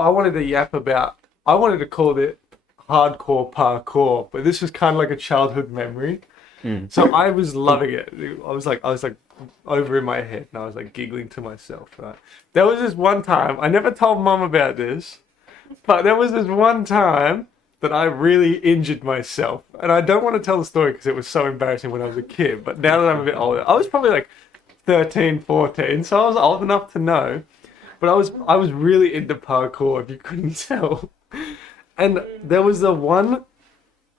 but I wanted to yap about. I wanted to call it hardcore parkour, but this was kind of like a childhood memory. So I was loving it. I was like over in my head, and I was like giggling to myself. Right? There was this one time. I never told Mum about this, but there was this one time that I really injured myself, and I don't want to tell the story because it was so embarrassing when I was a kid. But now that I'm a bit older, I was probably like 13, 14, so I was old enough to know. But I was really into parkour, if you couldn't tell. And there was the one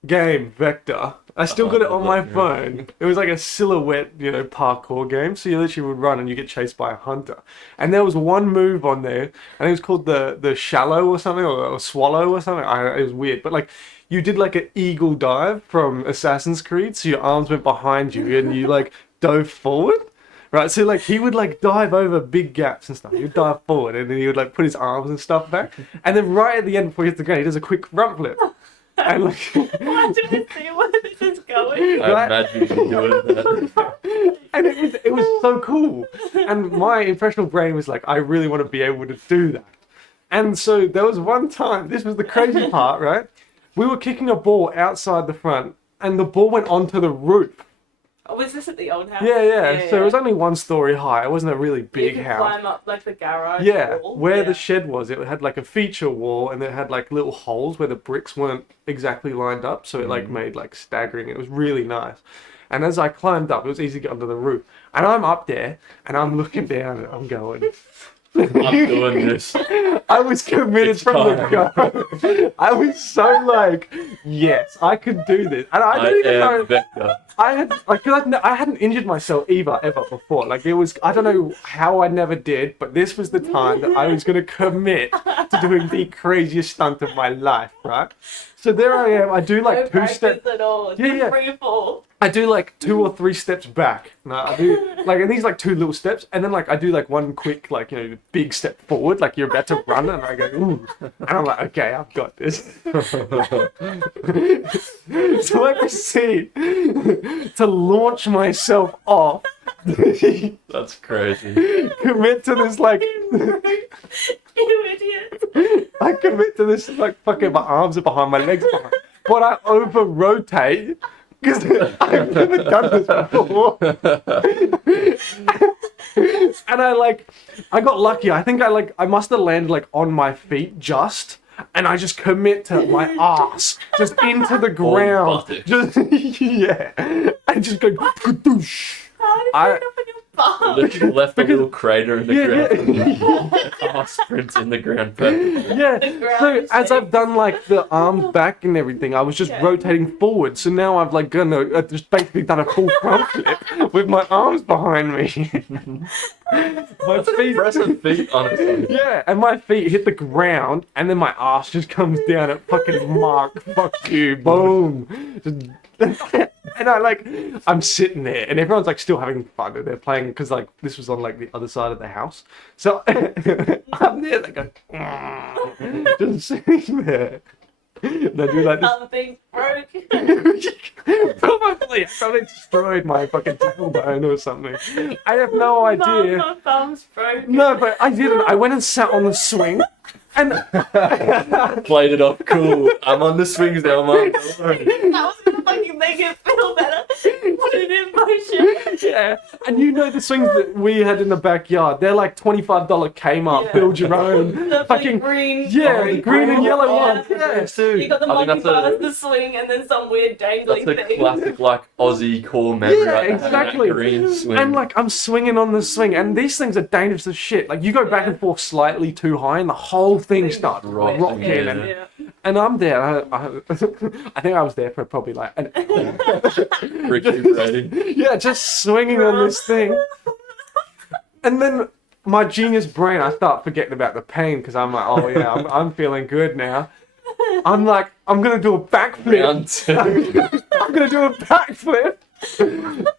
game, Vector. I still got it on my phone. It was like a silhouette, parkour game. So you literally would run and you get chased by a hunter. And there was one move on there, and it was called the shallow or something, or swallow or something. It was weird, but like you did like an eagle dive from Assassin's Creed. So your arms went behind you and you like dove forward. Right, so like he would like dive over big gaps and stuff. He would dive forward and then he would like put his arms and stuff back. And then right at the end before he hits the ground, he does a quick front flip. And like, why do we see where this is going? I imagine you doing that. And it was so cool. And my impressionable brain was like, I really want to be able to do that. And so there was one time, this was the crazy part, right? We were kicking a ball outside the front and the ball went onto the roof. Oh, was this at the old house? Yeah. So it was only 1 story high. It wasn't a really big you could house. Climb up like the garage wall. Where the shed was, it had like a feature wall and it had like little holes where the bricks weren't exactly lined up. So it like made like staggering. It was really nice. And as I climbed up, it was easy to get onto the roof. And I'm up there and I'm looking down and I'm going... I'm doing this. I was committed from the go. I was so like, yes, I could do this. And I didn't even know. Vector. I had like, 'cause I hadn't injured myself ever before. Like it was, I don't know how I never did, but this was the time that I was going to commit to doing the craziest stunt of my life, right? So there I am. I do like no 2 steps. at all. Yeah. Free fall. I do like 2 or 3 steps back. No, I do like, and these like 2 little steps, and then like I do like 1 quick like big step forward, like you're about to run, and I go ooh, and I'm like, okay, I've got this. So I proceed to launch myself off. That's crazy. Commit to this like. You idiot. I commit to this like fucking my arms are behind, my legs are behind, but I over rotate. Because I've never done this before. And I got lucky. I think I must have landed like on my feet just, and I just commit to my ass just into the ground. Just yeah. And just go kadoosh. How did you end up in your butt? Literally left a little crater in the ground. Arse prints in the ground. Perfect. Yeah. ground So as shape. I've done like the arms back and everything, I was just rotating forward. So now I've like just basically done a full front flip with my arms behind me. My feet. Impressive feet, honestly. Yeah, and my feet hit the ground, and then my ass just comes down at fucking mark. Fuck you, boom. Just, and I'm sitting there, and everyone's like still having fun, and they're playing because like this was on like the other side of the house. So I'm there, like just sitting there. And I do like this. Something broke. Probably, I probably destroyed my fucking tailbone or something. I have no idea. My thumb's broken. No, but I didn't. I went and sat on the swing, and Played it off cool. I'm on the swings now, man. That was gonna fucking make it feel better. Put it in motion. yeah, and the swings that we had in the backyard, they're like $25 Kmart. Yeah. Build your own. The fucking green. the green and yellow Yeah. ones. Yeah, too. You got the I think monkey that's bars, the swing, and then some weird dangling That's a thing. classic, like, Aussie core memory. Yeah, right there, having that exactly. green swing. And like I'm swinging on the swing, and these things are dangerous as shit. Like you go back and forth slightly too high, and the whole thing starts rocking. Yeah. And I'm there. I think I was there for probably like an Recuperating. yeah, just swinging on this thing. And then my genius brain, I start forgetting about the pain because I'm like, oh yeah, I'm feeling good now. I'm like, I'm gonna do a backflip. Round 2. I'm gonna do a backflip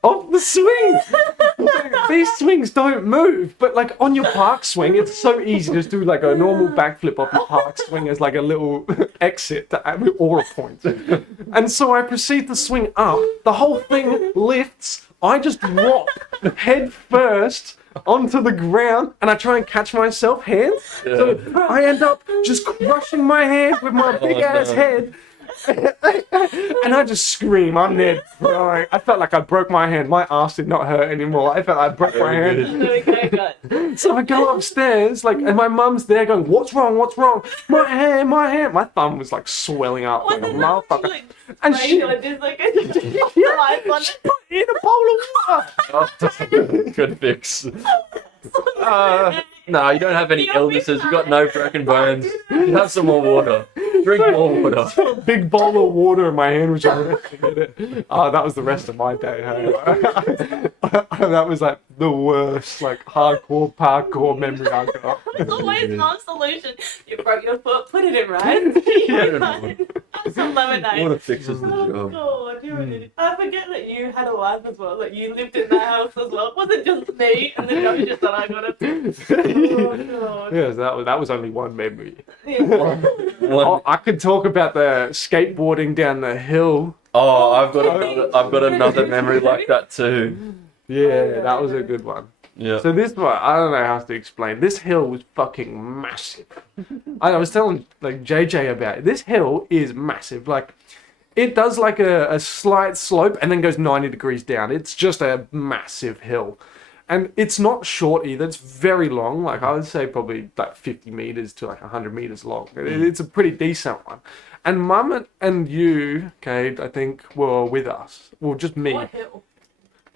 off the swing. These swings don't move, but like on your park swing, it's so easy to just do like a normal backflip off your park swing as like a little exit to aura point. And so I proceed to swing up. The whole thing lifts. I just drop head first onto the ground, and I try and catch myself hands. So I end up just crushing my hand with my big ass head. And I just scream. I'm there crying. I felt like I broke my hand. My ass did not hurt anymore. I felt like I broke my hand. So I go upstairs, like, and my mum's there going, "What's wrong? What's wrong? My hand, my hand." My thumb was like swelling up like a motherfucker. And she put it in a bowl of water. Good fix. No, you don't have any illnesses. You got no broken bones. You have some more water. Drink more water. A big bowl of water in my hand, which I oh, that was the rest of my day. Hey? That was like the worst, like hardcore parkour memory I got. It's always my solution. You broke your foot, put it in right. Have some lemonade. Water fixes the Oh job. God, you're an idiot. I forget that you had a wife as well. Like you lived in that house as well. It wasn't just me, and then you just thought I got it. Oh God. Yes, that was only one memory. Yeah. Oh, I could talk about the skateboarding down the hill. Oh, I've got another memory like that too. Yeah, that was a good one. Yeah. So this one, I don't know how to explain. This hill was fucking massive. I was telling like JJ about it. This hill is massive. Like, it does like a slight slope and then goes 90 degrees down. It's just a massive hill. And it's not short either. It's very long. Like, I would say probably like 50 meters to like 100 meters long. It's a pretty decent one. And Mum and you, Cade, I think, were with us. Well, just me. What hill?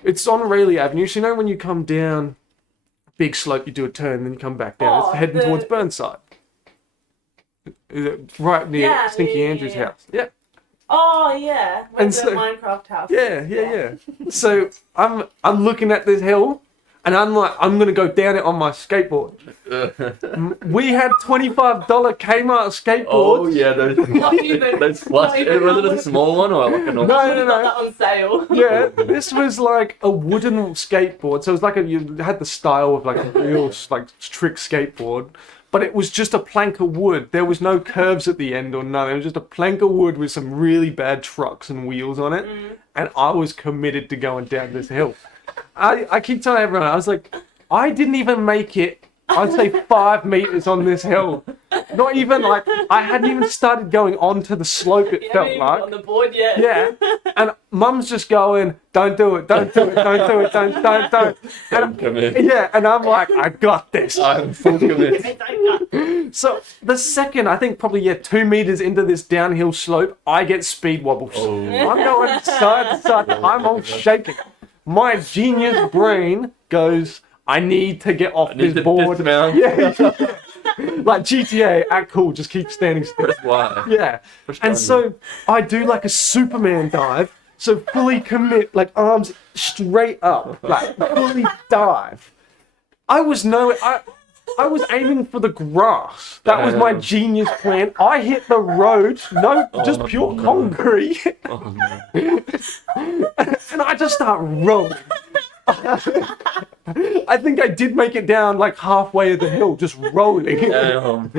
It's on Rayleigh Avenue. So you know when you come down big slope, you do a turn, then you come back down. It's heading towards Burnside. Is it right near Stinky Andrew's house? Yeah. Oh yeah, And like so- the Minecraft house. Yeah. So I'm looking at this hill, and I'm like, I'm gonna go down it on my skateboard. We had $25 Kmart skateboards. Oh yeah, those plastic. Was it a small one or like a normal? No. Got that on sale. Yeah, this was like a wooden skateboard. So it was like you had the style of like a real like trick skateboard, but it was just a plank of wood. There was no curves at the end or nothing. It was just a plank of wood with some really bad trucks and wheels on it. And I was committed to going down this hill. I keep telling everyone, I was like, I didn't even make it, I'd say 5 meters on this hill. Not even like, I hadn't even started going onto the slope, it felt like. On the board yet. Yeah. And Mum's just going, don't do it. And, yeah, and I'm like, I got this. I'm full commit. So the second, I think probably 2 meters into this downhill slope, I get speed wobbles. Oh. I'm going side to side. I'm all shaking. My genius brain goes, I need to get off this board. Yeah. Like GTA, act cool, just keep standing still. Press Y. Yeah. And so I do like a Superman dive. So fully commit, like arms straight up, like fully dive. I was aiming for the grass. That was my genius plan. I hit the road, just pure concrete. Oh, no. And I just start rolling. I think I did make it down like halfway of the hill, just rolling. Damn.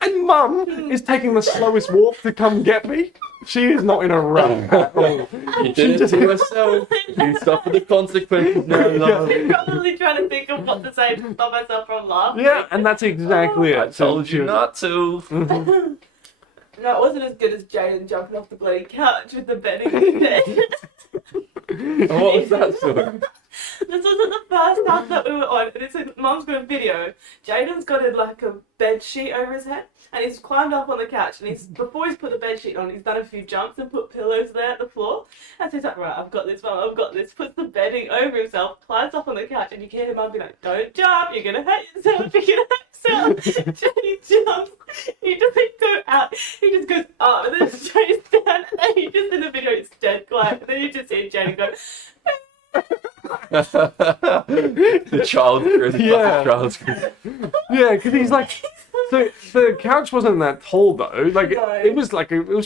And Mum is taking the slowest walk to come get me. She is not in a run at all. You did it to yourself. You suffer the consequences now, love. I'm probably trying to think of what to say to stop myself from laughing. Yeah, and that's exactly it. I told you not to. No, it wasn't as good as Jaden jumping off the bloody couch with the bedding instead. What was that story? This wasn't the first house that we were on, and it's like Mum's got a video. Jaden's got like a bed sheet over his head, and he's climbed up on the couch, and before he's put the bed sheet on, he's done a few jumps and put pillows there at the floor. And so he's like, right, I've got this, Mum, I've got this. Puts the bedding over himself, climbs up on the couch, and you hear him be like, don't jump, you're gonna hurt yourself, you're gonna hurt yourself. Jody jumps, he doesn't go out, he just goes up, and then straight down, and then he just in the video, it's dead quiet, and then you just see Jody go, The child scream. Yeah. Child scream. Yeah, because he's like, so the couch wasn't that tall though. Like No. it was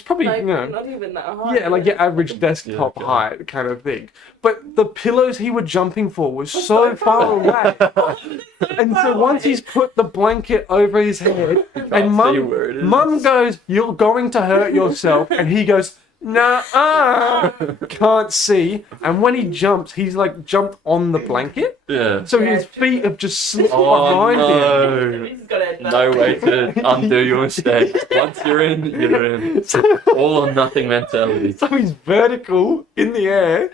probably like, not even that high. yeah, like your average desktop okay. height kind of thing. But the pillows he was jumping for was so far away. And so once he's put the blanket over his head, and see where it is. Mum goes, "You're going to hurt yourself," and he goes, nah, can't see. And when he jumps, he's like jumped on the blanket. Yeah. So his feet have just slipped Oh, behind him. no. He's got it. No way to undo your mistake. Once you're in, you're in. All or nothing mentality. So he's vertical in the air.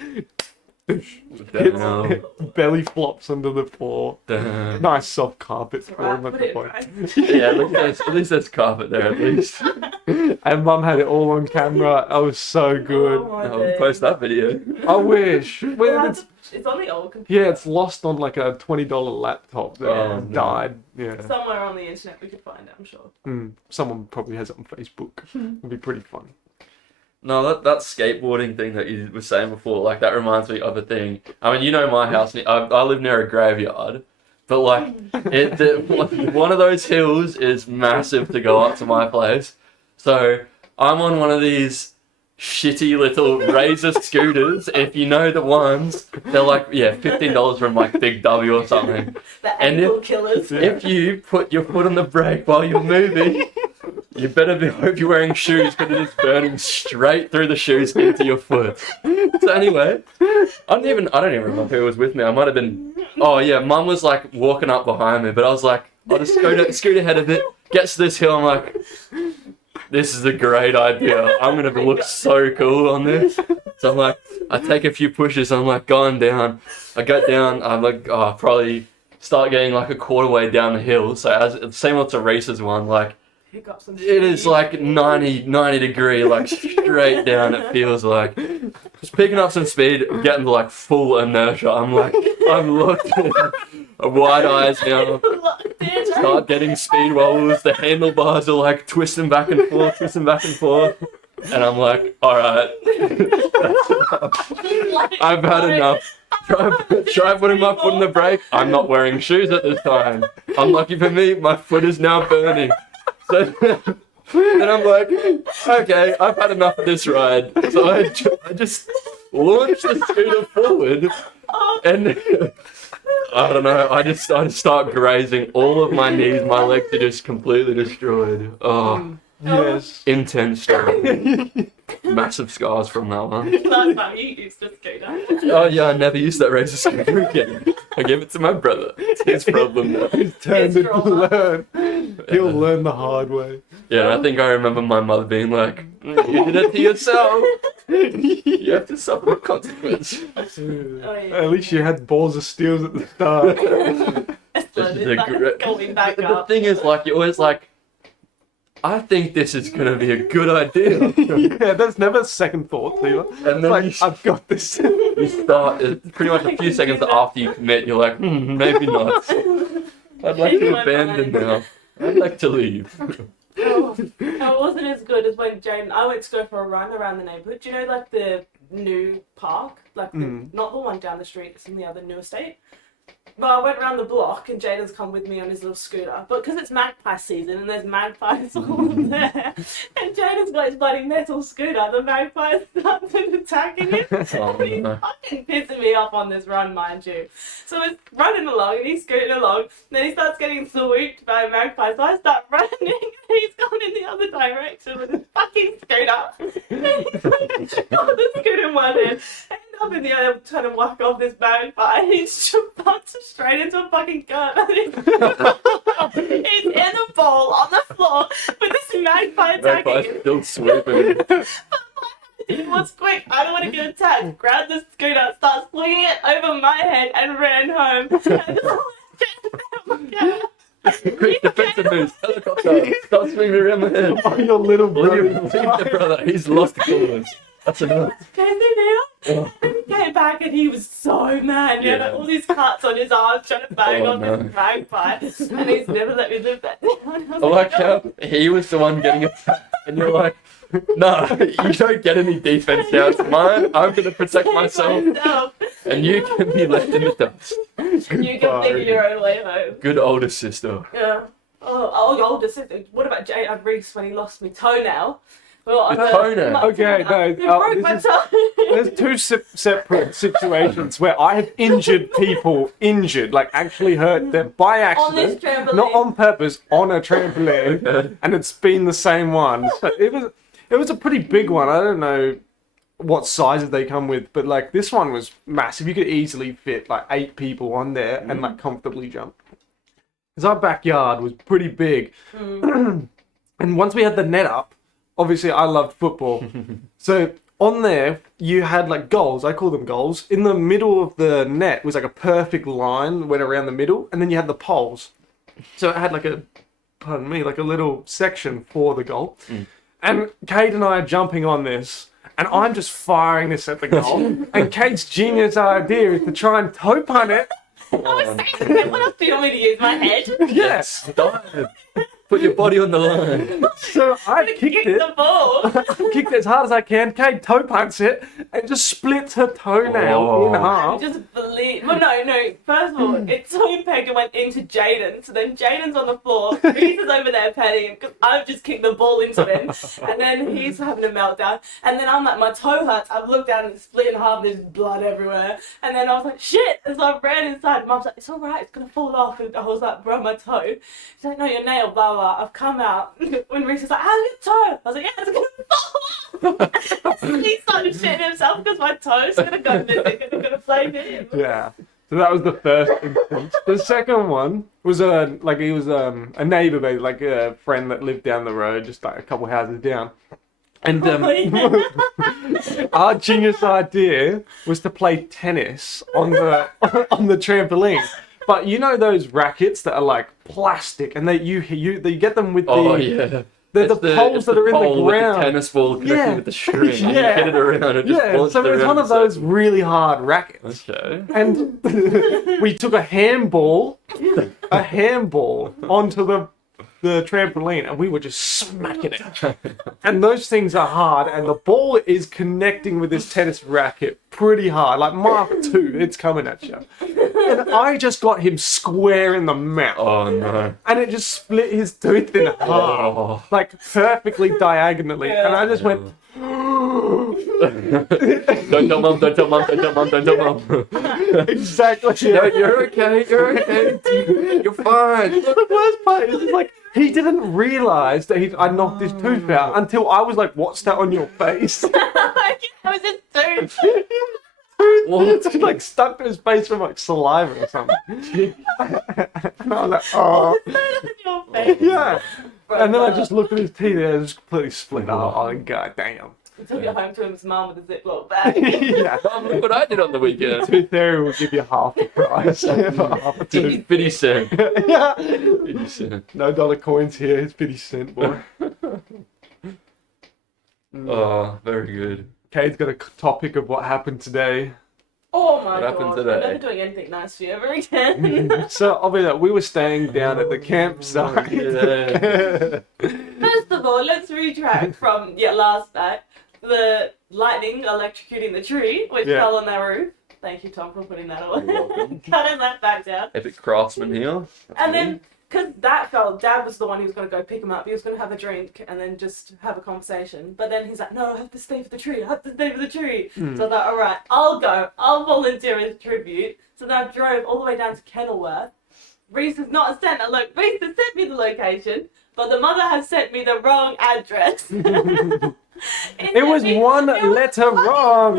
Damn. Belly flops under the floor. Damn. Nice soft carpets for him Right, at put the it point. right. Yeah, at least there's carpet there at least. And Mum had it all on camera. That was so good. Oh, my I'll days. post that video. I wish. Well, Well, it's on the old computer. yeah, it's lost on like a $20 laptop that Oh, no. died. Yeah. Somewhere on the internet we could find it, I'm sure. Someone probably has it on Facebook. It'd be pretty funny. No, that skateboarding thing that you were saying before, like that reminds me of a thing. I mean, you know my house. I live near a graveyard, but like one of those hills is massive to go up to my place. So I'm on one of these shitty little Razor scooters. If you know the ones, they're like $15 from like Big W or something. The And ankle killers. If you put your foot on the brake while you're moving, you better hope you're wearing shoes because it is burning straight through the shoes into your foot. So anyway, I don't even remember who was with me. I might have been. Oh yeah, Mum was like walking up behind me, but I was like, I'll just scoot ahead a bit. Gets to this hill, I'm like, this is a great idea. I'm gonna look so cool on this. So I'm like, I take a few pushes. I'm like going down. I get down. I'm like, probably start getting like a quarter way down the hill. So as same with the races one, like. Pick up some It is like 90 degree, like straight down, it feels like. Just picking up some speed, getting to like full inertia. I'm locked in. Wide eyes now. Start getting speed wobbles. The handlebars are like twisting back and forth. And I'm like, alright. I've had enough. Try putting my foot on the brake. I'm not wearing shoes at this time. Unlucky for me, my foot is now burning. So then I'm like, okay, I've had enough of this ride. So I just launched the scooter forward, and I don't know. I just start grazing all of my knees. My legs are just completely destroyed. Oh, Yes. intense story. Massive scars from that one. Last time you used a scooter. Oh yeah, I never used that razor scooter again. I gave it to my brother. It's his problem now. He's turned It's to trauma. learn. He'll learn the hard way. Yeah, and I think I remember my mother being like, you did it to yourself. You have to suffer the consequence. Oh, yeah. At least you had balls of steel at the start. This is a great- Going back The up. thing is, like, you're always like, I think this is going to be a good idea. Yeah, there's never second thoughts either. And then Like, I've got this. you start, pretty much a few seconds after you commit, you're like, maybe not. I'd like to abandon now. I'd like to leave. Oh, it wasn't as good as when I went to go for a run around the neighbourhood. Do you know, like, the new park? Like, not the one down the street, it's in the other new estate. But I went around the block and Jaden's come with me on his little scooter. But because it's magpie season and there's magpies all there, and Jaden's got his bloody metal scooter, the magpies started attacking him. Oh, And he's no. fucking pissing me off on this run, mind you. So it's running along and he's scooting along. Then he starts getting swooped by a magpie. So I start running and he's gone in the other direction with his fucking scooter. And he's got the scooter in one hand. Up in the other trying to whack off this magpie, and he's bumped straight into a fucking curb. He's in a ball on the floor with this magpie attacking Magpie's him. still swooping. He was quick. I don't want to get attacked. Grabbed the scooter, started swinging it over my head, and ran home. Quick defensive moves. Helicopter. Start swinging around my head. Oh, your little Leave brother. the brother. He's lost the cause. That's enough. And he came back and he was so mad. He had like, all these cuts on his arms trying to bang Oh, on no. this magpie. And he's never let me live that down. I like how he was the one getting attacked, and you're like, no, you don't get any defense now. It's mine. I'm going to protect myself, and you can be left in the dust. You can figure your own way home. Good older sister. Yeah. Oh, your older sister. What about Jade and Reese when he lost me toenail? Well, The toenail? Okay, no, He broke my this toe. There's two separate situations where I have injured people, like actually hurt them by On this accident, trampoline. not on purpose, on a trampoline, and it's been the same one. So It was a pretty big one. I don't know what sizes they come with, but like this one was massive. You could easily fit like 8 people on there and like comfortably jump. Because our backyard was pretty big. And once we had the net up, obviously I loved football. So on there, you had like goals. I call them goals. In the middle of the net was like a perfect line that went around the middle. And then you had the poles. So it had like like a little section for the goal. And Kate and I are jumping on this. And I'm just firing this at the goal. And Kate's genius idea is to try and toe punt it. I was saying, what else do you want me to use? My head? Yes. Dive. Put your body on the line. So I kicked it. The ball. Kicked it as hard as I can. Kate toe punts it and just splits her toenail in half. Just believe. Well, no. First of all, it toe pegged and went into Jaden. So then Jaden's on the floor. Reese is over there petting him because I've just kicked the ball into him. And then he's having a meltdown. And then I'm like, my toe hurts. I've looked down and it's split in half. There's blood everywhere. And then I was like, shit. And so I ran inside. Mum's like, it's all right. It's going to fall off. And I was like, bro, my toe. She's like, no, your nail, blah, blah. I've come out. When Reese was like, how's your toe? I was like, yeah, it's going to fall off. He started shitting himself because my toe's going to go missing and I'm going to blame him. Yeah. So that was the first instance. The second one was a neighbour, baby, like a friend that lived down the road, just like a couple houses down. And our genius idea was to play tennis on the trampoline. But you know those rackets that are like plastic, and you get them with the the poles that are in the ground. With the tennis ball connected with the string. And you hit it around and just so it was one of those really hard rackets. Okay. And we took a handball onto the trampoline, and we were just smacking it. And those things are hard, and the ball is connecting with this tennis racket pretty hard, like Mark II, it's coming at you. And I just got him square in the mouth. Oh no. And it just split his tooth in half, like perfectly diagonally. And I just went, Don't tell mum, don't tell mum, don't tell mum, don't tell mum. exactly. No, you're okay, you're okay. You're fine. The worst part is like, he didn't realise that I knocked his tooth out until I was like, what's that on your face? That was his tooth. It's like stuck to his face from like saliva or something. And I was like, oh. What's that on your face? Yeah. And then I just looked at his teeth and it was completely split up. Oh, god damn. He took it home to his mum with a Ziploc bag. Yeah. Mum, look what I did on the weekend. Tooth fairy will give you half the price for half a tooth. 50 cent. Yeah. 50 cent. No dollar coins here. It's 50 cent, boy. Oh, very good. Kate's got a topic of what happened today. Oh my What happened god, today? I'm never doing anything nice for you ever again. So, obviously, we were staying down at the campsite. Yeah. First of all, let's retract from last night. The lightning electrocuting the tree, which fell on their roof. Thank you, Tom, for putting that away. You're welcome. Cutting that back down. Epic craftsman here. And then, because that fell, Dad was the one who was going to go pick him up. He was going to have a drink and then just have a conversation. But then he's like, no, I have to stay for the tree. I have to stay for the tree. So I was like, all right, I'll go. I'll volunteer as tribute. So then I drove all the way down to Kenilworth. Reese has not sent a look. Reese has sent me the location, but the mother has sent me the wrong address. It was one letter wrong.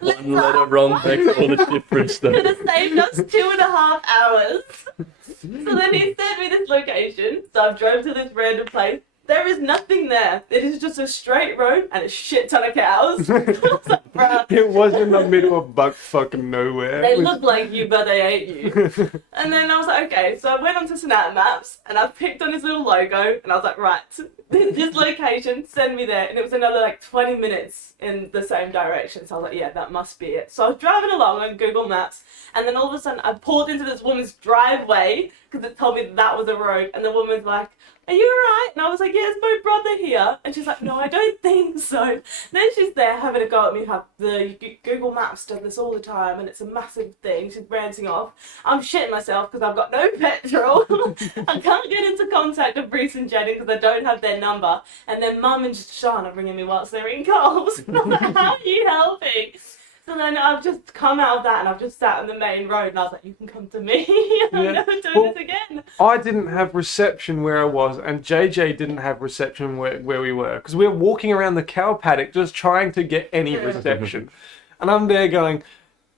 One letter wrong makes all the difference though. Could have saved us 2.5 hours. So then he sent me this location. So I drove to this random place. There is nothing there. It is just a straight road and a shit ton of cows. I was like, bruh. It was in the middle of buck fucking nowhere. They look like you, but they ain't you. And then I was like, okay. So I went onto Snap Maps and I picked on his little logo and I was like, right, this location, send me there. And it was another like 20 minutes in the same direction. So I was like, yeah, that must be it. So I was driving along on Google Maps and then all of a sudden I pulled into this woman's driveway because it told me that was a road. And the woman's like, are you alright? And I was like, yeah, is my brother here? And she's like, no, I don't think so. Then she's there having a go at me. The Google Maps does this all the time and it's a massive thing. She's ranting off. I'm shitting myself because I've got no petrol. I can't get into contact with Reese and Jaden because I don't have their number. And then Mum and Sean are ringing me whilst they're in calls. And I'm like, how are you helping? So then I've just come out of that and I've just sat on the main road and I was like, you can come to me. I'm Yeah. never doing Well, this again. I didn't have reception where I was, and JJ didn't have reception where we were, because we were walking around the cow paddock just trying to get any reception. And I'm there going,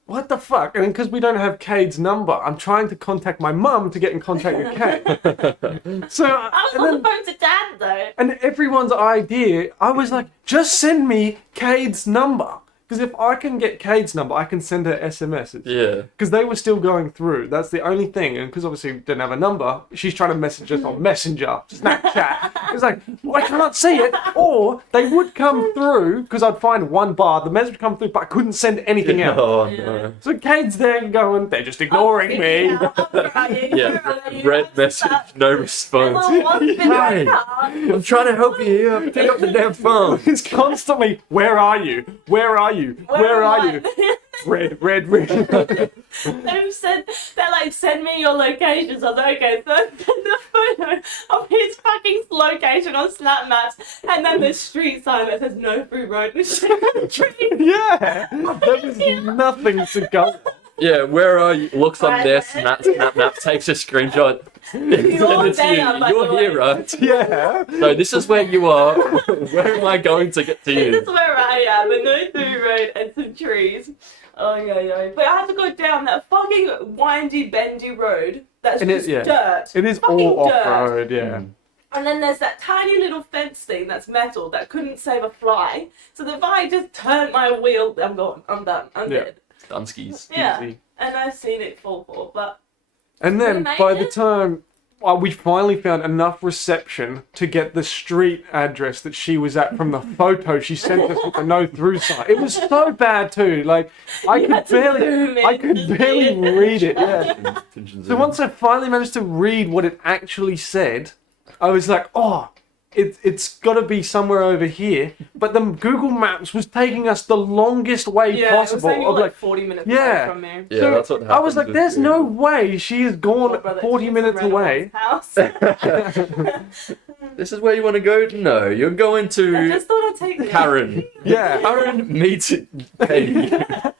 what the fuck? And because we don't have Cade's number, I'm trying to contact my mum to get in contact with Cade. So I was on the phone to Dad though. and everyone's idea, I was like, just send me Cade's number. Because if I can get Cade's number, I can send her SMSs. Yeah. Because they were still going through. That's the only thing. And because obviously we didn't have a number, she's trying to message us on Messenger, Snapchat. It's like, well, I cannot see it. Or they would come through, because I'd find one bar, the message would come through, but I couldn't send anything else. Oh, Yeah. no. So Cade's there going, they're just ignoring me. Yeah, red message, no response. Hi. I'm tryring to help you here. Pick up the damn phone. It's constantly, where are you? Where are you? Where are you? Red. They said, they're like, send me your locations. I was like, okay, so I sent the photo of his fucking location on Snap Maps, and then the street sign that says no through road in the country. Yeah, there was nothing to go on. Yeah, where are you? Looks up there, snap map, takes a screenshot. You're there, by You're the here, way. right? Yeah. So this is where you are. Where am I going to get to This you? is where I am, a no through road and some trees. Oh yeah. But I have to go down that fucking windy, bendy road that's And just dirt. It is Fucking all dirt. off-road, yeah. And then there's that tiny little fence thing that's metal that couldn't save a fly. So if I just turn my wheel, I'm gone. I'm done. I'm Yeah. dead. Dunskies. Yeah. Easy. And I've seen it fall for, but And then, made by the it. time we finally found enough reception to get the street address that she was at from the photo she sent us with the no-through sign. It was so bad too. Like, I You had could to zoom barely, in I could to see barely it. read it. Yeah. So once I finally managed to read what it actually said, I was like, oh, it's got to be somewhere over here. But the Google Maps was taking us the longest way yeah, possible. it was of only like, 40 minutes Yeah. away from me. Yeah, so that's what happens. I was like, with there's no Google. way she has gone Oh, brother, 40 it's minutes around away. my house. This is where you want to go? No, you're going I to just thought I'd take the Karen. Yeah. Karen meets Katie. to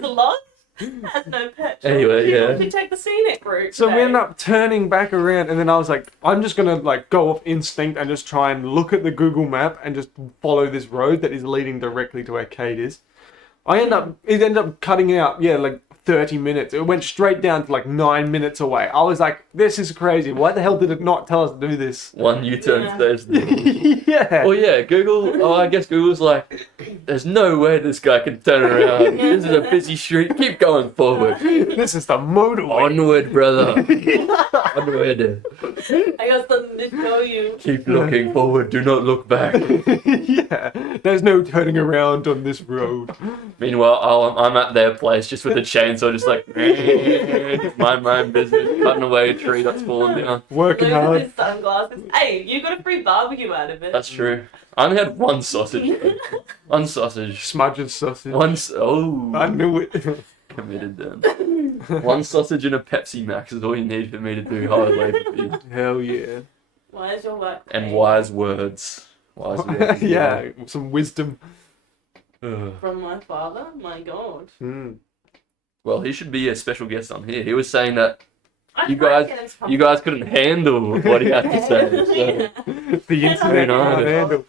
the lodge. Has no petrol. Anyway, You yeah. want to take the scenic route. So we today. ended up turning back around, and then I was like, I'm just gonna like go off instinct and just try and look at the Google map and just follow this road that is leading directly to where Kate is. It ended up cutting out, like 30 minutes. It went straight down to like 9 minutes away. I was like, this is crazy. Why the hell did it not tell us to do this? One U-turn Yeah. says. Yeah. Oh yeah, Google. Oh, I guess Google's like, there's no way this guy can turn around. This is a busy street. Keep going forward. This is the motorway. Onward, brother. Onward. I got something to show you. Keep looking forward. Do not look back. Yeah. There's no turning around on this road. Meanwhile, I'm at their place just with a chainsaw, just like mind my own business, cutting away a tree that's fallen down. Working Look at hard. his sunglasses. Hey, you got a free barbecue out of it. That's true. I only had one sausage. Though. One sausage. Smudge's sausage. Oh, I knew it. committed then. One sausage and a Pepsi Max is all you need for me to do hard labor for you. Hell yeah. Where's your work? And wise words. Wise words. Yeah, some wisdom. Ugh. From my father? My God. Mm. Well, he should be a special guest on here. He was saying that I You tried guys- getting his you guys couldn't handle what he had to say. So, The internet knows? can't handle.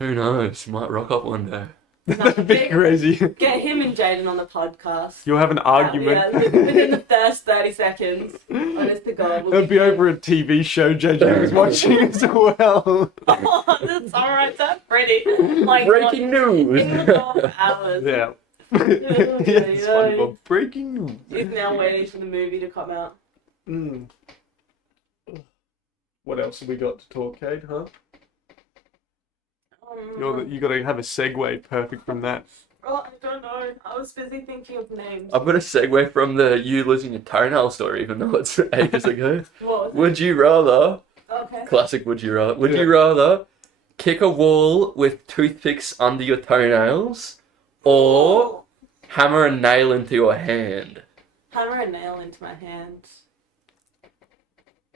who knows? Might rock up one day. That'd be crazy. Get him and Jaden on the podcast. You'll have an argument. Yeah, within the first 30 seconds. Honest to God. we'll It'll be get- over a TV show JJ was watching as well. Oh, that's alright, that's pretty. Like, Breaking news! In the 12 hours. Yeah. Yes, SpongeBob. Breaking news. He's now waiting for the movie to come out. Mm. What else have we got to talk, Kate, huh? You got to have a segue perfect from that. Oh, I don't know. I was busy thinking of names. I've got a segue from the you losing your toenail story, even though it's ages ago. What? Would you rather, Okay. classic would you rather, would Yeah. you rather kick a wall with toothpicks under your toenails or hammer a nail into your hand? Hammer a nail into my hand.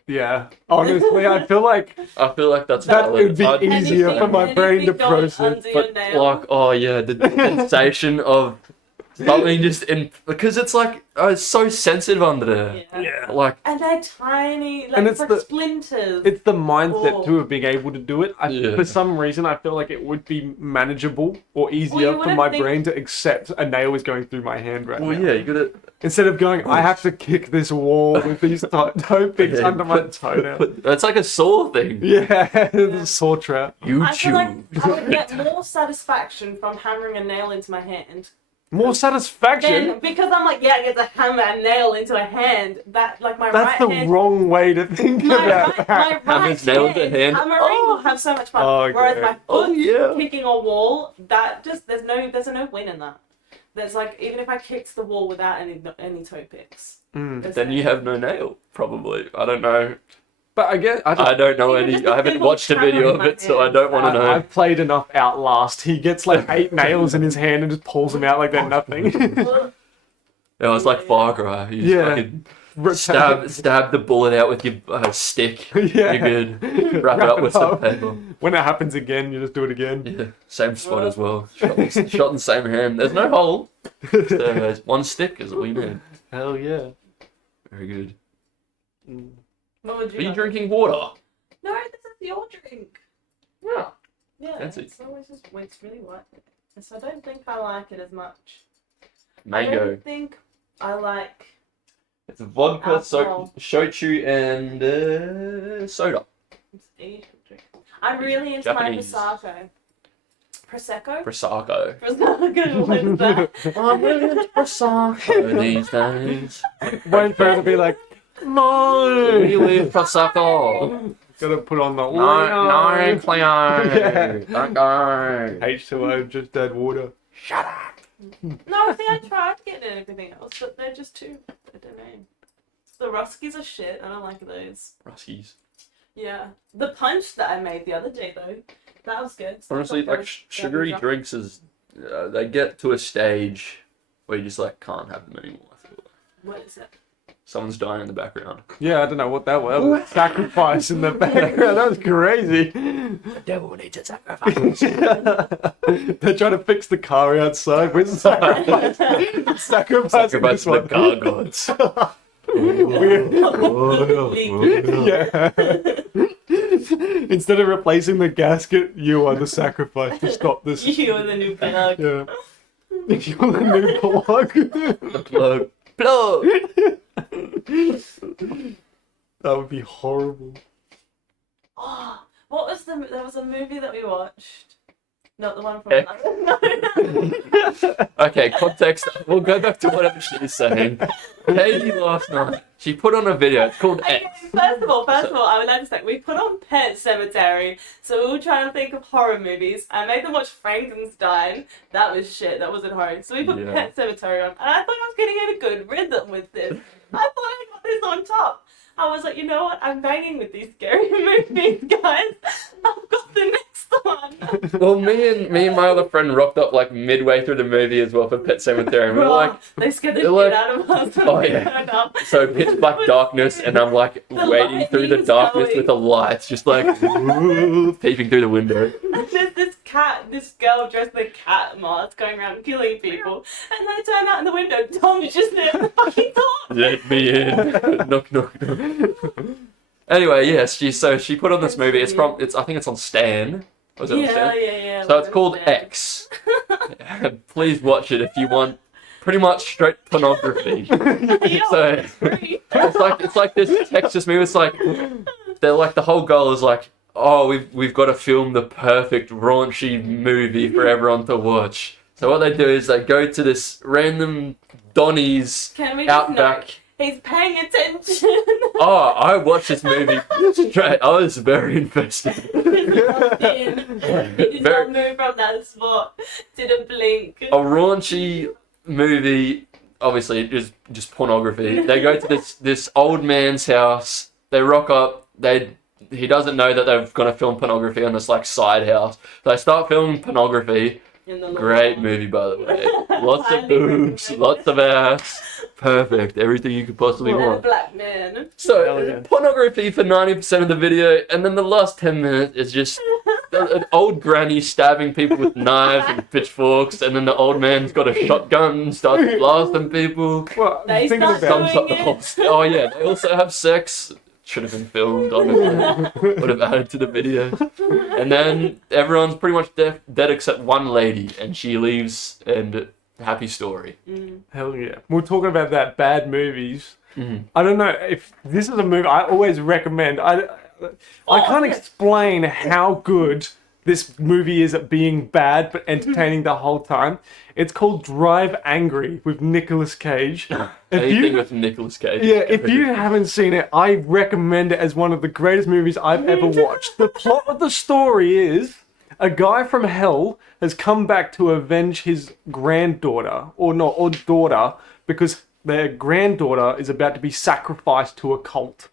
Yeah. Honestly, I feel like I feel like that's that valid. would be I'd- easier for my brain to Anything going process. under your But nail. like, oh yeah, the sensation of Something just in because it's like it's so sensitive under there. Yeah. Like And they're tiny, like And it's it's like the- splinters. It's the mindset Oh. too of being able to do it. Yeah. For some reason, I feel like it would be manageable or Well, easier you for wouldn't my think- brain to accept a nail is going through my hand right well, now. yeah, you gotta. Instead of going, I have to kick this wall with these toe picks Yeah, under my toenail. It's like a saw thing. Yeah, the saw trap. You I feel like chew. I would get more satisfaction from hammering a nail into my hand. More satisfaction. Then, because I'm like, yeah, I get to hammer a nail into a hand. That, like, my That's right the hand. wrong way to think My about right, that. my right Hammer's nail into hand, hand. hammering Oh. will have so much fun. Oh, okay. Whereas my foot Oh, yeah. kicking a wall, that just there's no win in that. There's like even if I kicked the wall without any toe picks. there's Then no- you have no nail, probably. I don't know. But I guess I don't know Even any. just a I haven't single watched a hammer video in of my it, so I hand. don't want to know. I've played enough Outlast. He gets like 8 nails in his hand and just pulls them out like they're nothing. Well, It was like Far Cry. You just Yeah. fucking stab the bullet out with your stick. Yeah. You're good. Wrap it up with some paper. When it happens again, you just do it again. Yeah, same spot as well. Shot in the same hand. There's no hole. There's one stick is all you need. Hell yeah. Very good. what would Are you like? drinking water? No, this is your drink. Yeah. Yeah, Fancy. it's always just it's really white. So I don't think I like it as much. I Mango. don't think I like. It's vodka, Alcohol. shochu, and soda. It's Asian drink. I'm really into Japanese. my Prosecco. Prosecco. Prosecco, what is that? I'm really into Prosecco these days. Wait for it to be like, no. We live Prosecco. Gotta put on the No, Cleo. Yeah. Don't go. H2O, just dead water. Shut up. No, see, I tried getting everything else, but they're just too. I don't know. The Ruskies are shit. I don't like those. Ruskies. Yeah, the punch that I made the other day though, that was good. Honestly, like sugary drinks is, they get to a stage where you just like can't have them anymore. I feel like. What is it? Someone's dying in the background. Yeah, I don't know what that was. That was sacrifice in the background. That was crazy. The devil needs a sacrifice. They're trying to fix the car outside with sacrifice. Sacrificing Sacrifice this the one. car gods. Yeah. Instead of replacing the gasket, you are the sacrifice to stop this. You are the new plug. Yeah. You're the new plug. The plug. Plug. That would be horrible. Oh, what was there was a movie that we watched. Not the one from. Heck. No. Okay, context. We'll go back to whatever she's saying. Katie last night, she put on a video. It's called Okay, X. first of all, I would like to say we put on Pet Cemetery, so we were trying to think of horror movies. I made them watch Frankenstein. That was shit. That wasn't horror. So we put Yeah. Pet Cemetery on, and I thought I was getting in a good rhythm with this. I thought I got this on top. I was like, you know what? I'm banging with these scary movies, guys. I've got the next one. Well, me and my other friend rocked up like midway through the movie as well for Pet Cemetery. And we were like, they scared the they're shit like- out of us. When Oh, we yeah. turned up. so pitch black darkness, and I'm like The wading through the lightning's darkness going. with the lights, just like peeping through the window. And there's this girl dressed in a cat mask going around killing people. And then I turn out in the window, Tom's just there at the fucking door. Let me in. Knock, knock, knock. Anyway, yes, she put on this movie. I think it's on Stan. Was it on Stan? Yeah. So it's called X. Please watch it if you want pretty much straight pornography. So it's like this Texas movie. It's like they're like the whole goal is like, oh, we've got to film the perfect raunchy movie for everyone to watch. So what they do is they go to this random Donny's Can we just outback. note, he's paying attention. Oh, I watched this movie straight. I was very invested. He did not move from that spot. Didn't blink. A raunchy movie, obviously, is just pornography. They go to this old man's house. They rock up. He doesn't know that they're gonna film pornography on this like side house. They start filming pornography. In the Great lawn. movie, by the way. Lots of boobs, lots of ass. Perfect. Everything you could possibly And a want. black man. So, Hell yeah. pornography for 90% of the video, and then the last 10 minutes is just an old granny stabbing people with knives and pitchforks, and then the old man's got a shotgun and starts blasting people. Well, They thinking start about Sums up the doing whole. Oh yeah, they also have sex. Should have been filmed. Honestly, would have added to the video. And then everyone's pretty much dead except one lady, and she leaves. And happy story. Hell yeah. We're talking about that bad movies. Mm-hmm. I don't know if this is a movie I always recommend. I can't explain how good this movie is at being bad but entertaining the whole time. It's called Drive Angry with Nicolas Cage. Anything with Nicolas Cage. Yeah, if you haven't seen it, I recommend it as one of the greatest movies I've ever watched. The plot of the story is a guy from hell has come back to avenge his granddaughter, or daughter, because their granddaughter is about to be sacrificed to a cult.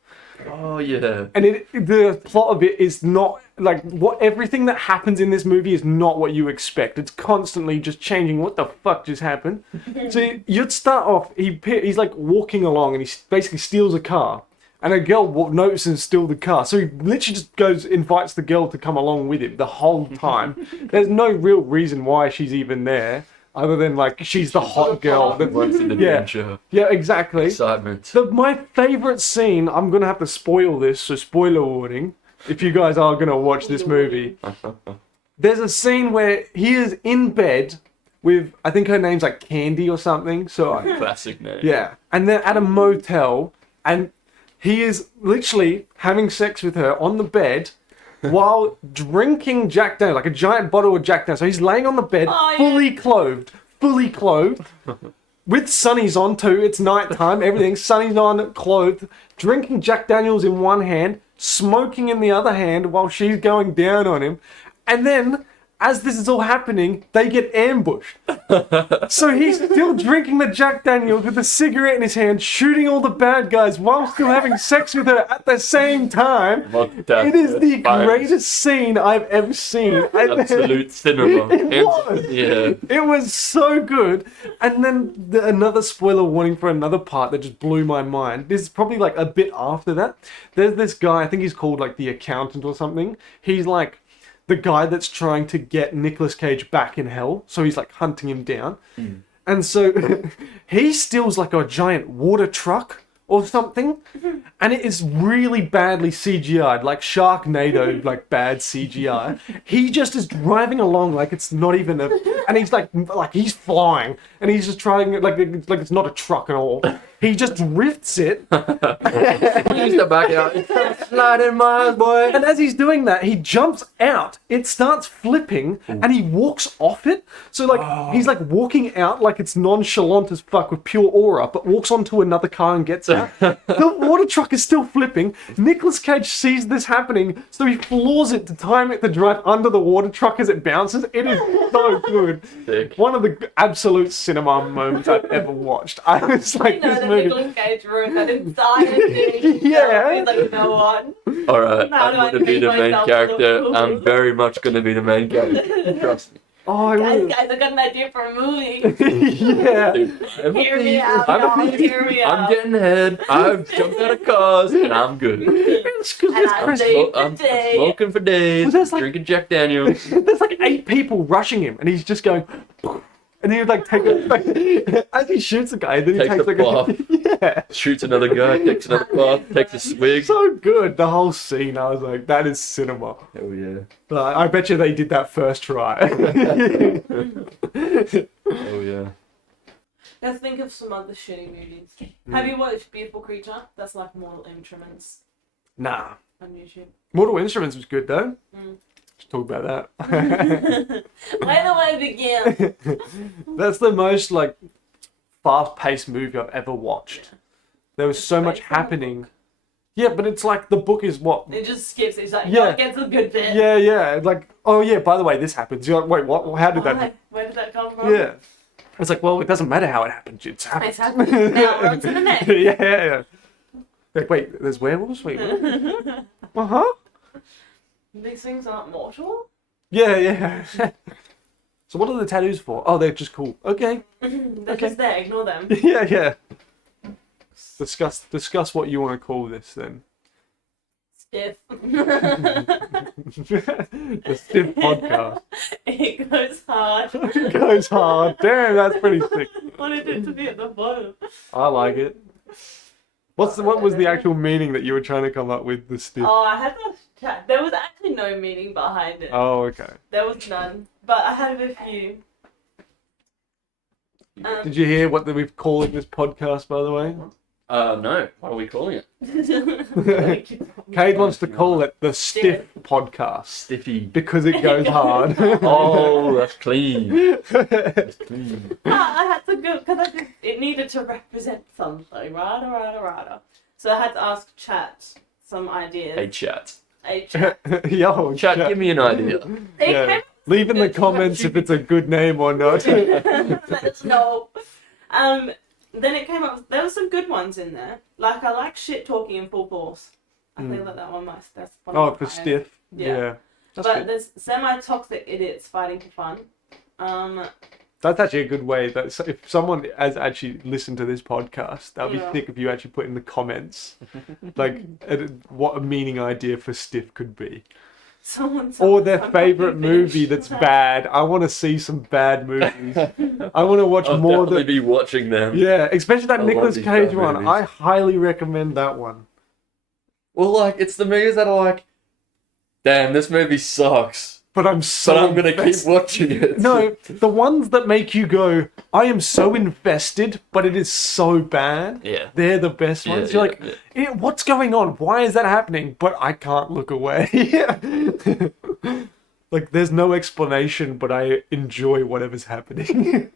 Oh yeah. And the plot of it is not like everything that happens in this movie is not what you expect. It's constantly just changing. What the fuck just happened? So you'd start off. He's like walking along and he basically steals a car, and a girl notices and steals the car. So he literally just invites the girl to come along with him the whole time. There's no real reason why she's even there. Other than like she's the hot girl that Wants an adventure. Yeah, exactly. Excitement. My favorite scene, I'm gonna have to spoil this, so spoiler warning. If you guys are gonna watch this movie, there's a scene where he is in bed with, I think her name's like Candy or something. So Classic name. yeah, and they're at a motel, and he is literally having sex with her on the bed. While drinking Jack Daniels, like a giant bottle of Jack Daniels. So he's laying on the bed, fully clothed, with sunnies on too. It's nighttime, everything, sunnies on, clothed, drinking Jack Daniels in one hand, smoking in the other hand while she's going down on him. And then, as this is all happening, they get ambushed. So he's still drinking the Jack Daniels with a cigarette in his hand, shooting all the bad guys while still having sex with her at the same time. It is the greatest scene I've ever seen. Absolute cinema. Yeah. It was so good. And then another spoiler warning for another part that just blew my mind. This is probably like a bit after that. There's this guy, I think he's called like the accountant or something. He's like the guy that's trying to get Nicolas Cage back in hell. So he's like hunting him down. And so he steals like a giant water truck or something. And it is really badly CGI'd, like Sharknado, like bad CGI. He just is driving along like it's not even and he's like he's flying. And he's just trying like it's not a truck at all. He just drifts it. Please the back out. It's sliding miles, boy. And as he's doing that, he jumps out. It starts flipping, and he walks off it. So like he's like walking out like it's nonchalant as fuck with pure aura, but walks onto another car and gets out. The water truck is still flipping. Nicolas Cage sees this happening, so he floors it to time it to drive under the water truck as it bounces. It is so good. Sick. One of the absolute cinema moments I've ever watched. I was like, this movie. Nicolas Cage room that inside of me. Yeah. Like, you know what? Alright, How I'm do I gonna be make the main myself character. look cool? I'm very much gonna be the main character. Trust me. Oh, I Guys, really... I got an idea for a movie. Yeah. Dude, I'm a Hear me thief. out, I'm y'all. a thief. Hear me I'm out. getting ahead. I've jumped out of cars and I'm good. It's 'cause And there's I'm Chris- saying I'm today. smoking for days, Well, there's like- drinking Jack Daniels. There's like 8 people rushing him, and he's just going, and he would like take it as he shoots a guy, and then he Takes takes the like puff. yeah, Shoots another guy, takes another puff, takes a swig. so good. The whole scene, I was like, that is cinema. Oh yeah. I bet you they did that first try. Oh yeah. Let's think of some other shitty movies. Have you watched Beautiful Creature? That's like Mortal Instruments Nah, on YouTube. Mortal Instruments was good though. Mm. Let's talk about that. Where do I begin? That's the most like fast-paced movie I've ever watched. There was so much happening. Yeah, but it's like the book is what? It just skips. It's like, Yeah. it gets a good bit. Yeah. Like, oh yeah, by the way, this happens. You're like, wait, what? How did that? Why? Where did that come from? Yeah. It's like, well, it doesn't matter how it happened. It's happened. It's happening. Now we're on to the next. yeah. Like, wait, there's werewolves? Wait, what? Uh-huh. These things aren't mortal? Yeah. So what are the tattoos for? Oh, they're just cool. Okay. They're Okay. just there. Ignore them. Yeah. Discuss what you want to call this then. Stiff. The Stiff Podcast. It goes hard. It goes hard. Damn, that's pretty sick. I wanted it to be at the bottom. I like it. What was the actual meaning that you were trying to come up with, the Stiff? Oh, I had to chat. There was actually no meaning behind it. Oh, okay. There was none. But I had a few. Did you hear what we've calling this podcast, by the way? No. What are we calling it? Cade wants to call it the Stiff Podcast Stiffy. because it goes hard. Oh, that's clean. That's clean. I had to go because it needed to represent something. Rada. So I had to ask chat some ideas. Hey, chat. Hey, chat. Yo, Chat, give me an idea. They Yeah. came Leave in the comments if it's a good name or not. Let us know. Then it came up. There were some good ones in there. Like I like shit talking in full force. I think that one must. That's one. Oh, of for my- Stiff. Yeah. That's But good. there's semi-toxic idiots fighting for fun. That's actually a good way. That if someone has actually listened to this podcast, that'd be Yeah. thick if you actually put in the comments, like what a meaning idea for Stiff could be, or their I'm favorite fucking movie finished. that's bad. I want to see some bad movies. I want to watch I'll more definitely than be watching them. yeah, especially that I love Nicolas these Cage bad one. movies. I highly recommend that one. Well, like, it's the movies that are like, damn, this movie sucks. But I'm so But I'm gonna keep invested. watching it. No, the ones that make you go, I am so invested, but it is so bad. Yeah. They're the best Yeah, ones. You're like, yeah. What's going on? Why is that happening? But I can't look away. Like, there's no explanation, but I enjoy whatever's happening.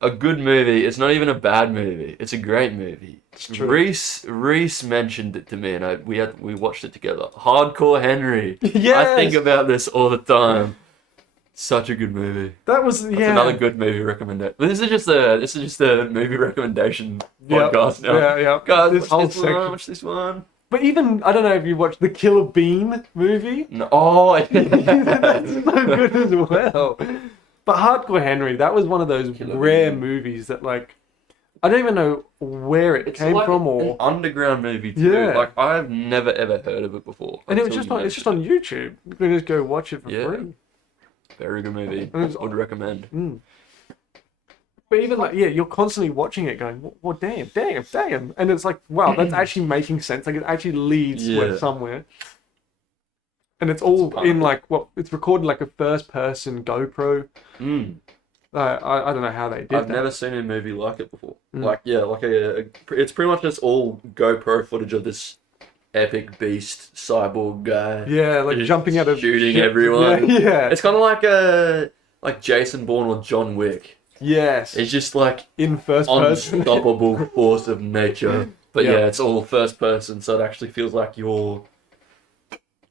A good movie. It's not even a bad movie. It's a great movie. true. Reese mentioned it to me, and we watched it together. Hardcore Henry. Yes! I think about this all the time. Such a good movie. That was, That's yeah. another good movie recommendation. This is just a movie recommendation Yep. podcast now. Yeah, yeah. Guys, This whole watch this one. section. Watch this one. But even, I don't know if you watched the Killer Bean movie. No, oh, That's so good as well. But Hardcore Henry, that was one of those Killer rare Bean. movies that, like, I don't even know where it It's came like from an or. underground movie too. Yeah. Like I've never ever heard of it before. And it was until just you on, it's just mentioned on YouTube. You can just go watch it for Yeah. free. it. Very good movie. And it's- Would recommend. Mm. But even like, yeah, you're constantly watching it going, well, damn. And it's like, wow, that's actually making sense. Like, it actually leads Yeah. somewhere. And it's all It's in like, it's recorded like a first person GoPro. Mm. I don't know how they did I've that. never seen a movie like it before. Mm. Like yeah, like it's pretty much just all GoPro footage of this epic beast cyborg guy. Yeah, like Just jumping out of shooting shit. everyone. Yeah. It's kind of like Jason Bourne or John Wick. Yes. It's just like In first person. unstoppable force of nature. But Yeah. yeah, it's all first person, so it actually feels like you're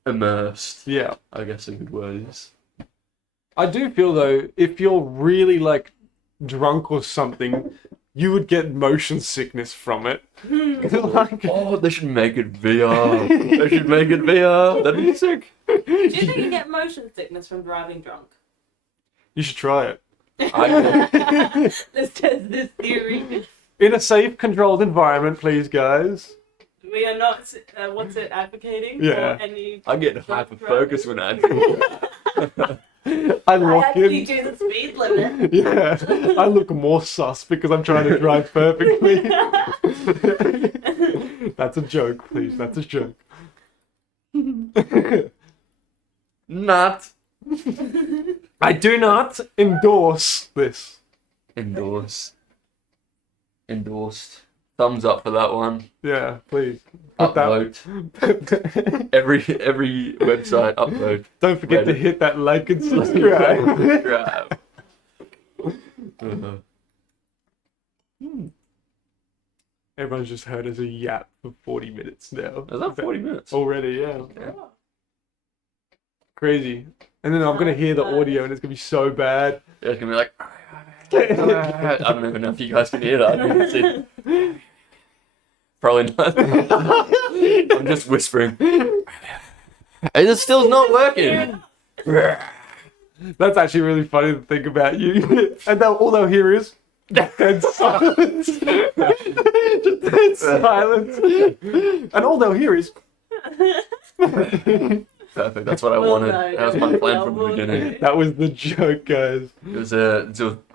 immersed. Yeah. I guess a good word is. I do feel though, if you're really like drunk or something, you would get motion sickness from it. Like, Oh, they should make it VR. They should make it VR. That'd be sick. Do you think you get motion sickness from driving drunk? you should try it. Let's test this theory. In a safe, controlled environment, please, guys. We are not, advocating Yeah. for any... I get hyper focused when I do that. I I lock actually in. do the speed limit. Yeah, I look more sus because I'm trying to drive perfectly. That's a joke, please. That's a joke. Not I do not endorse this. endorsed. Thumbs up for that one. Yeah, please. Put Upvote. that. Every website upload. Don't forget to Reddit. hit that like and subscribe. Subscribe. Everyone's just heard us a yap for 40 minutes now. Is that 40 minutes? Already, yeah. Yeah. Crazy. And then I'm going to hear the audio and it's going to be so bad. Yeah, it's gonna be like. I don't even know if you guys can hear that. I think it's probably not. I'm just whispering. It still not working. That's actually really funny to think about you. And all they'll hear is dead silence. Just dead silence. And all they'll hear is... perfect. That's what I We'll wanted. know, That was my don't plan we? from the We'll beginning. know. That was the joke, guys. It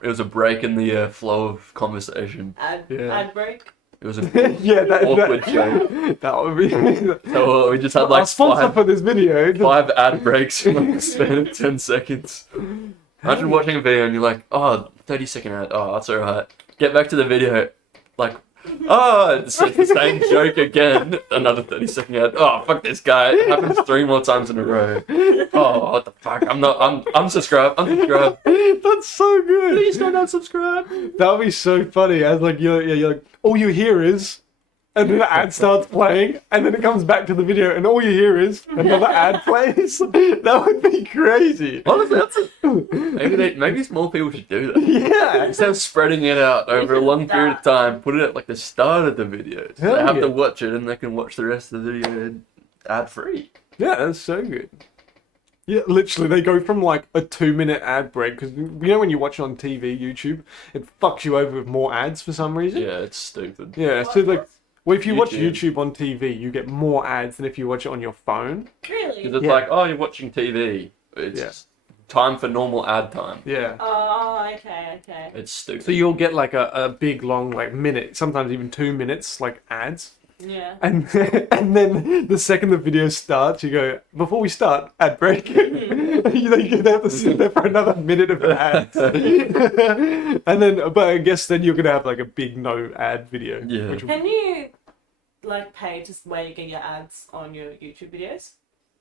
was a break in the flow of conversation. Yeah. Ad break. It was a Yeah, awkward joke. that would be. So we just had Our like sponsor for this video. 5 ad breaks in like the span of 10 seconds. Imagine watching a video and you're like, oh, 30-second ad. Oh, that's alright. Get back to the video. Like, oh, it's the same joke again. Another 30-second ad. Oh, fuck this guy. It happens 3 more times in a row. Oh, what the fuck? I'm subscribed. That's so good. Please don't unsubscribe. That would be so funny. As like you're like, all you hear is, and then the ad starts playing, and then it comes back to the video, and all you hear is another ad plays. That would be crazy. Honestly, maybe more people should do that. Yeah. Instead of spreading it out over a long period of time, put it at like the start of the video. So Hell they have yeah. to watch it and they can watch the rest of the video ad free. Yeah, that's so good. Yeah, literally, they go from like a 2-minute ad break because you know when you watch it on TV, YouTube, it fucks you over with more ads for some reason. Yeah, it's stupid. Yeah, so like, well, if you watch YouTube. YouTube on TV, you get more ads than if you watch it on your phone. Really? Because it's Yeah. like, oh, you're watching TV. It's Yeah. time for normal ad time. Yeah. Oh, okay. It's stupid. So you'll get like a big long like minute, sometimes even 2 minutes like ads. Yeah. And then the second the video starts, you go, before we start, ad break. You have to sit there for another minute of ads. And then, but I guess then you're going to have like a big no ad video. Yeah. Which, Can you like pay to where you get your ads on your YouTube videos?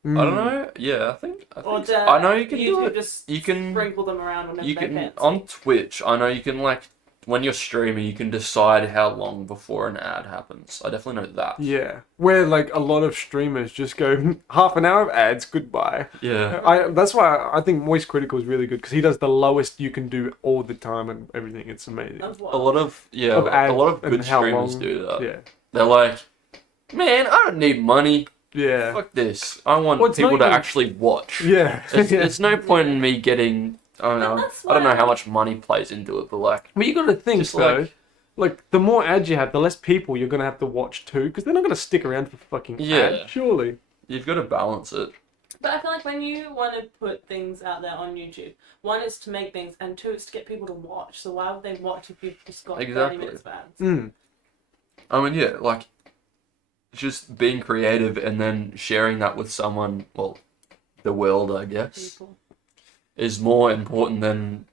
I don't know. Yeah, I think Or so. I know you can YouTube do it. just You can- sprinkle them around whenever You they can hit? on Twitch. I know you can like when you're streaming, you can decide how long before an ad happens. I definitely know that. Yeah. Where like a lot of streamers just go, half an hour of ads, goodbye. Yeah. That's why I think Moist Critical is really good because he does the lowest you can do all the time and everything. It's amazing. Of A what? lot of Of ads a lot of and good how streamers long- do that. Yeah. They're like, man, I don't need money. Yeah. Fuck this. I want Well, it's people not to even- actually watch. Yeah. There's no point in me getting. I don't But know. that's I don't know why- how much money plays into it, but like, But you got to think Just though, like- like the more ads you have, the less people you're gonna have to watch too, because they're not gonna stick around for fucking Yeah. ads, surely. you've got to balance it. But I feel like when you want to put things out there on YouTube, one is to make things, and two is to get people to watch. So why would they watch if you've just got Exactly. 30 minutes of ads? Mm. I mean, yeah, like just being creative and then sharing that with someone, well, the world, I guess, People. is more important than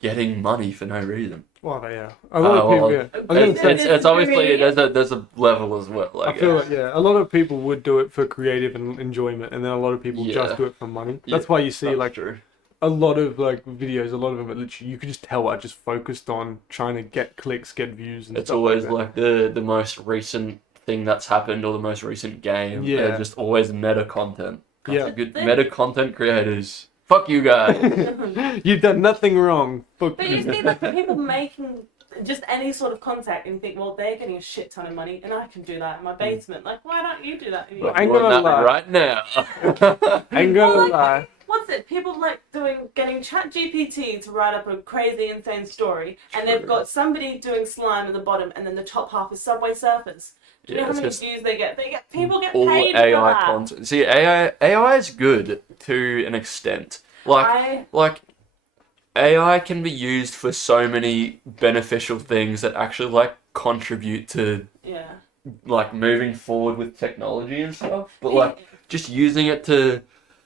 getting money for no reason. Well, yeah. A lot of well, people. Yeah. I was gonna say, It's obviously there's a level as well. I feel like yeah, a lot of people would do it for creative and enjoyment, and then a lot of people Yeah. just do it for money. Yeah, That's why you see that's like true. a lot of like videos, a lot of them are literally you could just tell are just focused on trying to get clicks, get views, and It's stuff always like that. like the most recent thing that's happened or the most recent game. Yeah. They're just always meta content. Yeah. Good meta content creators. Fuck you guys. You've done nothing wrong. Fuck But you see like the people making just any sort of content and you think, well, they're getting a shit ton of money and I can do that in my basement. Like, why don't you do that? In your I ain't Doing gonna that lie. right now. Ain't Well, gonna like, lie. what's it? People like getting ChatGPT to write up a crazy, insane story, and they've got somebody doing slime at the bottom, and then the top half is Subway Surfers. Do you know how it's many just views they get? People get all paid AI for that. content. See, AI is good to an extent. Like AI can be used for so many beneficial things that actually like contribute to Yeah. like moving forward with technology and stuff. But like just using it to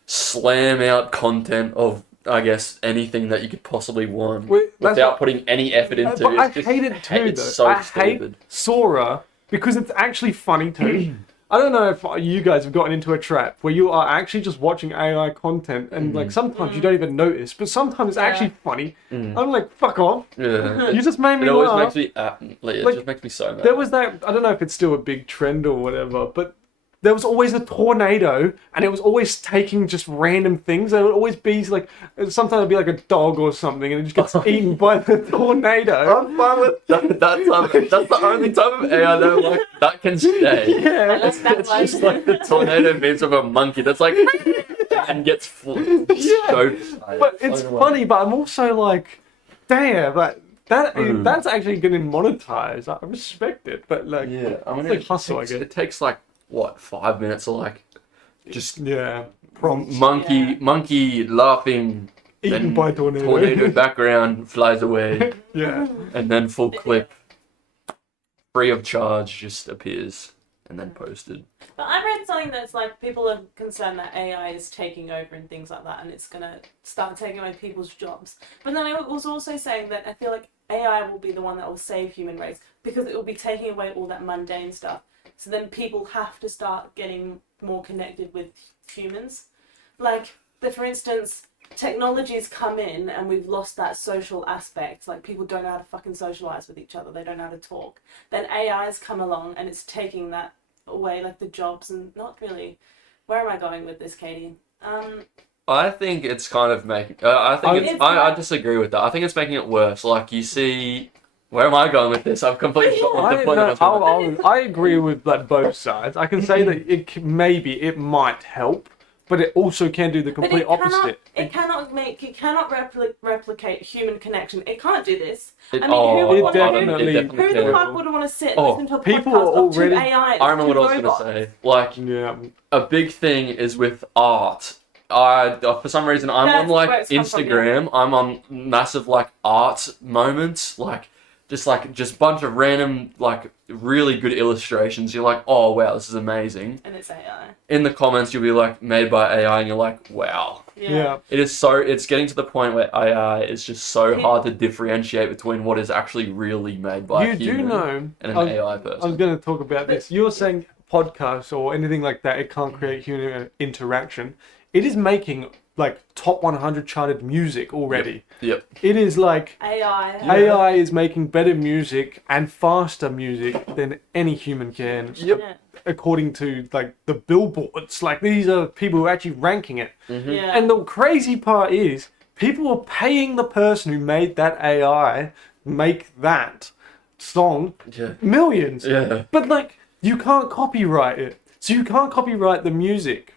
slam out content of I guess anything that you could possibly want Wait, that's without putting any effort into But it. I It's just- hate it too, it's though. so I stupid. hate Sora because it's actually funny too. I don't know if you guys have gotten into a trap where you are actually just watching AI content and like sometimes you don't even notice, but sometimes it's actually funny. I'm like, fuck off. Yeah. You just made me It always laugh. makes me it Like, just makes me so mad. There was that, I don't know if it's still a big trend or whatever, but there was always a tornado and it was always taking just random things. There would always be like, sometimes it'd be like a dog or something and it just gets eaten by the tornado. I'm fine with that. That's the only type of AI that like that can stay. Yeah. Unless that It's was just like the tornado memes of a monkey that's like and gets flipped. Yeah. But it's funny, but I'm also like, damn, like that's actually getting monetized. I respect it, but like, Yeah, I mean, it's like hustle, I guess. It takes like what 5 minutes to like just Yeah. Prompts. monkey laughing, Eaten then by tornado. tornado background flies away, Yeah. and then full clip, free of charge, just appears and then posted. But I read something that's like people are concerned that AI is taking over and things like that, and it's gonna start taking away people's jobs. But then I was also saying that I feel like AI will be the one that will save human race because it will be taking away all that mundane stuff. So then people have to start getting more connected with humans. Like, for instance, technology's come in and we've lost that social aspect. Like, people don't know how to fucking socialize with each other. They don't know how to talk. Then AI's come along and it's taking that away, like the jobs, and not really. Where am I going with this, Katie? I think it's kind of making. I disagree with that. I think it's making it worse. Like you see, where am I going with this? I've completely forgotten the point that I was going with. I agree with like both sides. I can say that it might help, but it also can do the complete opposite. It cannot replicate human connection. It can't do this. Who the can. fuck would want to sit and listen to a people podcast are already. of two AIs? I remember what I was going to say. Like, a big thing is with art. For some reason, I'm on like Instagram. I'm on massive like art moments, just bunch of random like really good illustrations. You're like, oh wow, this is amazing. And it's AI. In the comments, you'll be like, made by AI, and you're like, wow. Yeah. It's getting to the point where AI is just so hard to differentiate between what is actually really made by a human and an AI person. I was going to talk about this. You're saying podcasts or anything like that, it can't create human interaction. It is making like top 100 charted music already. Yep. It is like AI is making better music and faster music than any human can. Yep. Yeah. According to like the billboards, like these are people who are actually ranking it. Mm-hmm. Yeah. And the crazy part is people are paying the person who made that AI make that song millions. Yeah. But like you can't copyright it. So you can't copyright the music.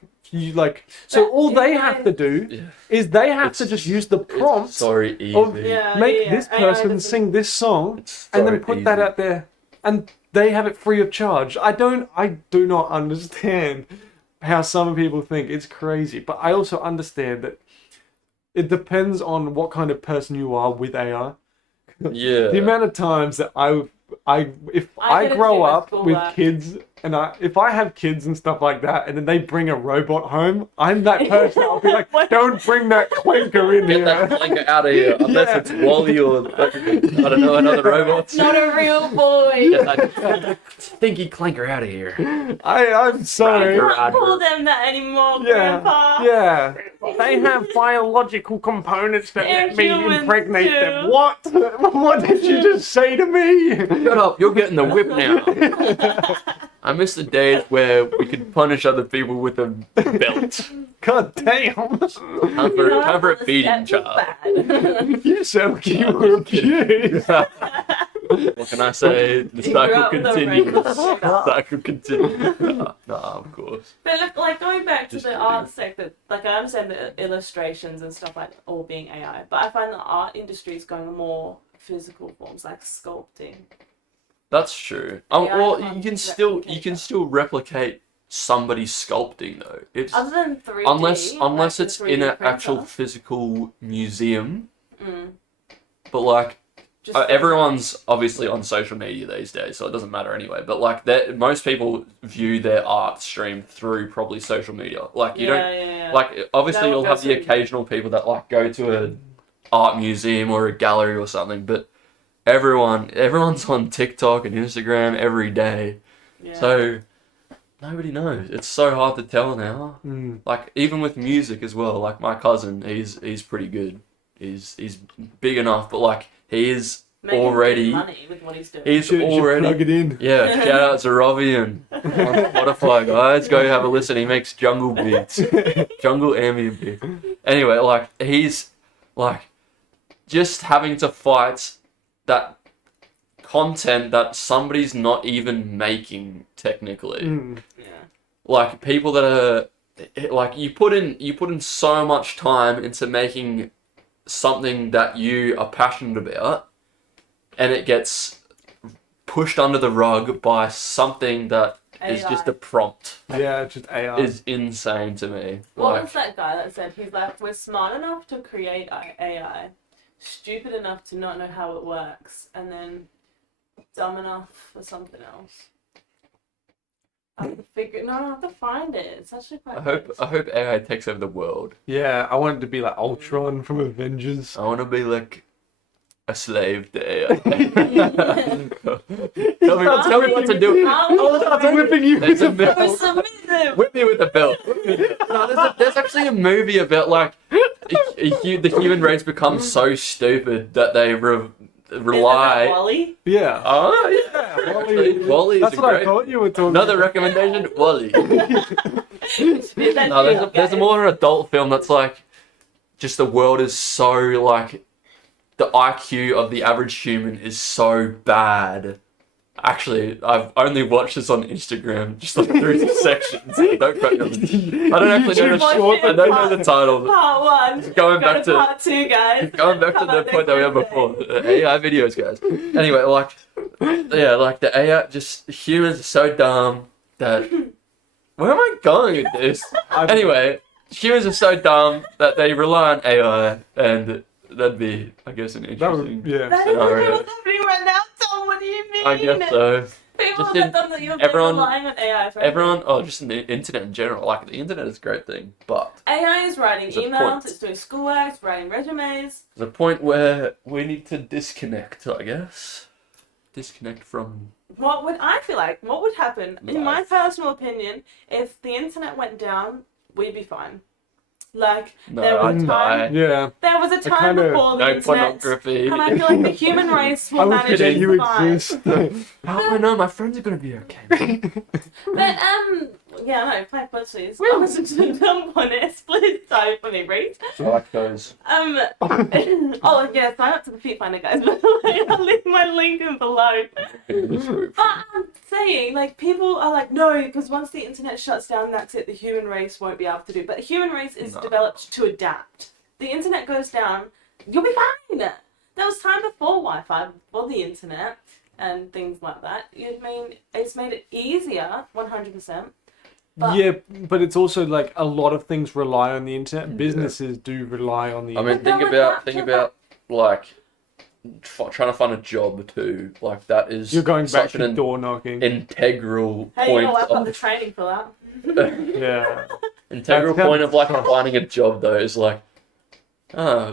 All they have to do is they have to just use the prompt of make this person sing this song and then put that out there, and they have it free of charge. I do not understand how some people think it's crazy, but I also understand that it depends on what kind of person you are with AI. Yeah. The amount of times that if I grow up with kids and if I have kids and stuff like that, and then they bring a robot home, I'm that person. I'll be like, don't bring that clanker in here. Get that clanker out of here, unless it's Wally or I don't know, another robot. Not a real boy. Get that stinky clanker out of here. I'm sorry. I can't call them that anymore, Grandpa. Yeah. They have biological components that let me impregnate them. What? What did you just say to me? Shut up, you're getting the whip now. I miss the days where we could punish other people with a belt. God damn. Time for a beating, child. You sound like you were abused. What can I say? The cycle continues. The cycle continues. No, of course. But like going back to the art sector, like I understand the illustrations and stuff like all being AI, but I find the art industry is going more physical forms like sculpting. That's true. Well, you can still replicate somebody's sculpting though. It's other than 3D, unless it's in an actual physical museum. But like everyone's obviously on social media these days, so it doesn't matter anyway. But like most people view their art stream through probably social media. Like you don't like obviously you'll have the occasional people that like go to a art museum or a gallery or something, but everyone's on TikTok and Instagram every day. Yeah. So nobody knows. It's so hard to tell now. Like even with music as well. Like my cousin, he's pretty good. He's big enough, but like he is already money with what he's doing. He's already plug it in. Yeah, shout out to Rovian on Spotify, guys. Go have a listen. He makes jungle beats, jungle ambient beats. Anyway, like he's like just having to fight that content that somebody's not even making technically. Yeah. Like people that are like you put in so much time into making something that you are passionate about, and it gets pushed under the rug by something that is just AI. a prompt Yeah, just AI. is insane to me. What Like, was that guy that said he's like, we're smart enough to create AI, stupid enough to not know how it works, and then dumb enough for something else. I have to figure. No, I have to find it. It's actually quite. I hope AI takes over the world. Yeah, I want it to be like Ultron from Avengers. I want to be like a slave to AI. tell me what to do. I'm whipping you There's with a a belt. Submissive. Whip me with a belt. No, there's actually a movie about like the human race becomes so stupid that they rely. Wally. Yeah. Oh yeah, Wally. Wally is That's a what I great. thought you were talking Another about. recommendation, Wally. No, there's a more adult film that's like, just the world is so like, the IQ of the average human is so bad. Actually, I've only watched this on Instagram, just like through the sections. Don't quote me. I don't actually know I don't know the title. Part 1. Going Go back to to part 2, guys. going back to Come the on, point that we had next before, Wednesday. AI videos, guys. Anyway, like, yeah, like the AI, just humans are so dumb that. Where am I going with this? Anyway, humans are so dumb that they rely on AI, and that'd be, I guess, an That interesting. was, yeah. That is Scenario. what's happening right now, Tom. What do you mean? I guess so. People Just are in- dumb that you're everyone- relying on AI for Everyone, just in the internet in general. Like, the internet is a great thing, but AI is writing There's a emails, point. it's doing schoolwork, it's writing resumes. there's a point where we need to disconnect, I guess. Disconnect from. What would happen, in my Life. personal opinion, if the internet went down, we'd be fine. Like, No, there was I'd a die. time, Yeah. there was a time kinda- before the No internet, pornography. and I feel like the human race I will would manage forget it you fine. exist. How do I know my friends are gonna be okay? But yeah, no, play please. I was just jump on it. Split time for me, right? I like those. Oh yeah, sign up to the Feet Finder, guys. By the way, I'll leave my link in below. But I'm saying, like, people are like, no, because once the internet shuts down, that's it. The human race won't be able to do. But the human race is No. developed to adapt. The internet goes down, you'll be fine. There was time before Wi-Fi, before the internet, and things like that. I mean, it's made it easier, 100%. But Yeah, but it's also like a lot of things rely on the internet. Businesses do rely on the I mean, internet. think about like trying to find a job too. Like, that is You're going back such to an door knocking. integral hey, you point know, I've got of the training for that. Yeah. integral That's point of like tough. finding a job though is like,